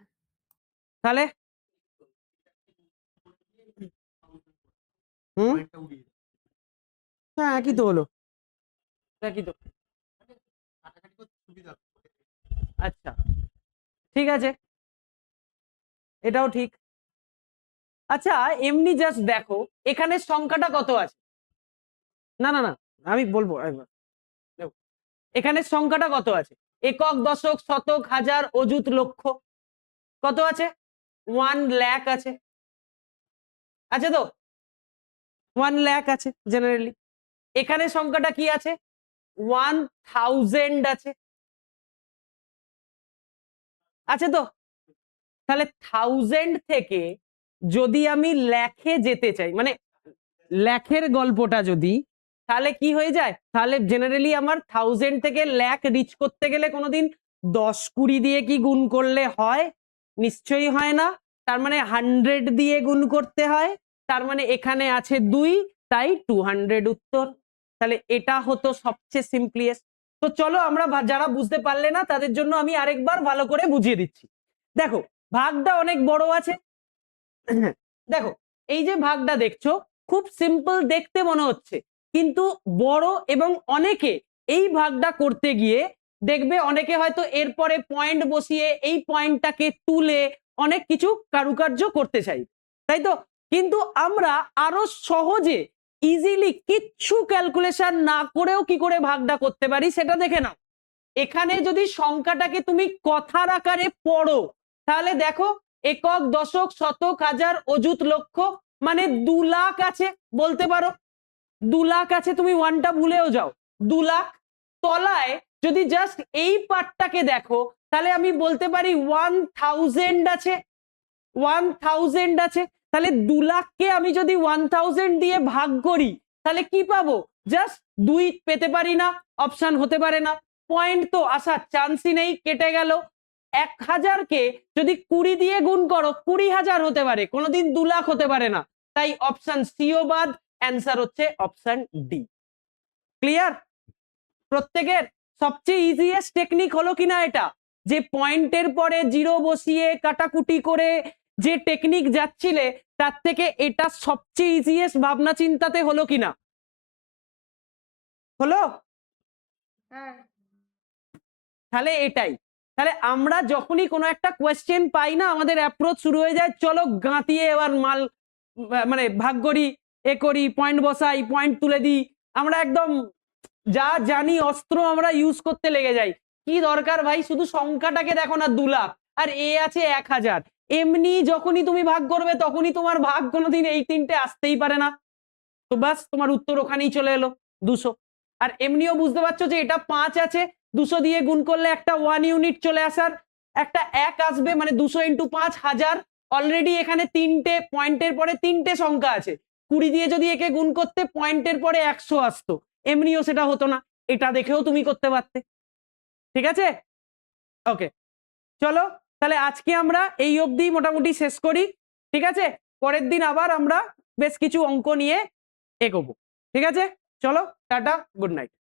তাহলে হুম হ্যাঁ একই তো হলো, একই তো। আচ্ছা ঠিক আছে, এটাও ঠিক। আচ্ছা এমনি জাস্ট দেখো এখানে সংখ্যাটা কত আছে। না না না আমি বলবো একবার। দেখো, এখানে সংখ্যাটা কত আছে? একক, দশক, শতক, হাজার, অযুত, লক্ষ। কত আছে? 1 লাখ আছে। আছে তো? 1 লাখ আছে জেনারেলি। এখানে সংখ্যাটা কি আছে? 1000 আছে। আছে তো? তাহলে 1000 থেকে যদি আমি লাখে যেতে চাই, মানে লাখের গল্পটা যদি, তাহলে কি হয়ে যায়? তাহলে জেনারেলি আমার 1000 থেকে লাখ রিচ করতে গেলে কোনোদিন 10-20 দিয়ে কি গুণ করলে হয়? নিশ্চয়ই হয় না। তার মানে 100 দিয়ে গুণ করতে হয়। তার মানে এখানে আছে 2, তাই 200 উত্তর। তাহলে এটা হতো সবচেয়ে সিম্পলিয়েস্ট। তো চলো আমরা যারা বুঝতে পারলে না তাদের জন্য আমি আরেকবার ভালো করে বুঝিয়ে দিচ্ছি। দেখো ভাগটা অনেক বড় আছে। দেখো এই যে ভাগটা দেখছো খুব সিম্পল দেখতে মনে হচ্ছে, কিন্তু বড়, এবং অনেকে এই ভাগটা করতে গিয়ে দেখবে অনেকে হয়তো এরপরে পয়েন্ট বসিয়ে এই পয়েন্টটাকে তুলে অনেক কিছু কারুকার্য করতে চাই, তাই তো? কিন্তু আমরা আরো সহজে ইজিলি কিচ্ছু ক্যালকুলেশন না করেও কি করে ভাগটা করতে পারি সেটা দেখে নাও। এখানে যদি সংখ্যাটাকে তুমি কথার আকারে পড়ো তাহলে দেখো একক, দশক, শতক, হাজার, অযুত, লক্ষ, মানে 2 লাখ আছে বলতে পারো। 2 লাখ আছে, তুমি 1টা ভুলেও যাও। 2 লাখ তলায় যদি জাস্ট এই পার্টটাকে দেখো তাহলে আমি বলতে পারি 1000 আছে। 1000 আছে, তাহলে 2 লাখকে আমি যদি 1000 দিয়ে ভাগ করি তাহলে কি পাবো? জাস্ট 2 পেতে পারি না, অপশন হতে পারে না। পয়েন্ট তো আসার চান্সই নেই, কেটে গেল। 1000 কে যদি 20 দিয়ে গুণ করো 20,000 হতে পারে, কোনোদিন 2 লাখ হতে পারে না। তাই অপশন সিও বাদ, অ্যান্সার হচ্ছে অপশন ডি। ক্লিয়ার? প্রত্যেকের সবচেয়ে ইজিয়েস্ট টেকনিক হলো কিনা এটা, যে পয়েন্টের পরে 0 বসিয়ে কাটাকুটি করে যে টেকনিক যাচ্ছিলে তার থেকে এটা সবচেয়ে ইজিয়েস্ট ভাবনা চিন্তাতে হলো কিনা? হলো? হ্যাঁ তাহলে এটাই। তাহলে আমরা যখনই কোনো একটা কোয়েশ্চেন পাই না আমাদের অ্যাপ্রোচ শুরু হয়ে যায় চলো গাঁতিয়ে এবার মাল মানে ভাগ করি, এ করি, পয়েন্ট বসাই, পয়েন্ট তুলে দিই। আমরা একদম যা জানি অস্ত্র আমরা ইউজ করতে লেগে যাই। কি দরকার ভাই, শুধু সংখ্যাটাকে দেখো না 2 লাখ আর এ আছে 1000। এমনি যখনই তুমি ভাগ করবে তখনই তোমার ভাগ কোনোদিন এই 3টে আসতেই পারে না। তো বাস তোমার উত্তর ওখানেই চলে এলো 200। আর এমনিও বুঝতে পারছো যে এটা 5 আছে, 200 দিয়ে গুণ করলে একটা 1 ইউনিট চলে আসার একটা 1 আসবে, মানে 200 ইন্টু 5 1000। অলরেডি এখানে 3টে পয়েন্টের পরে 3টে সংখ্যা আছে, 20 দিয়ে যদি একে গুণ করতে পয়েন্টের পরে 100 আসতো, এমনিও সেটা হতো না। এটা দেখেও তুমি করতে পারতে। ঠিক আছে? ওকে চলো তাহলে আজকে আমরা এই অবধি মোটামুটি শেষ করি। ঠিক আছে, পরের দিন আবার আমরা বেশ কিছু অঙ্ক নিয়ে এগোবো। ঠিক আছে, চলো টাটা, গুড নাইট।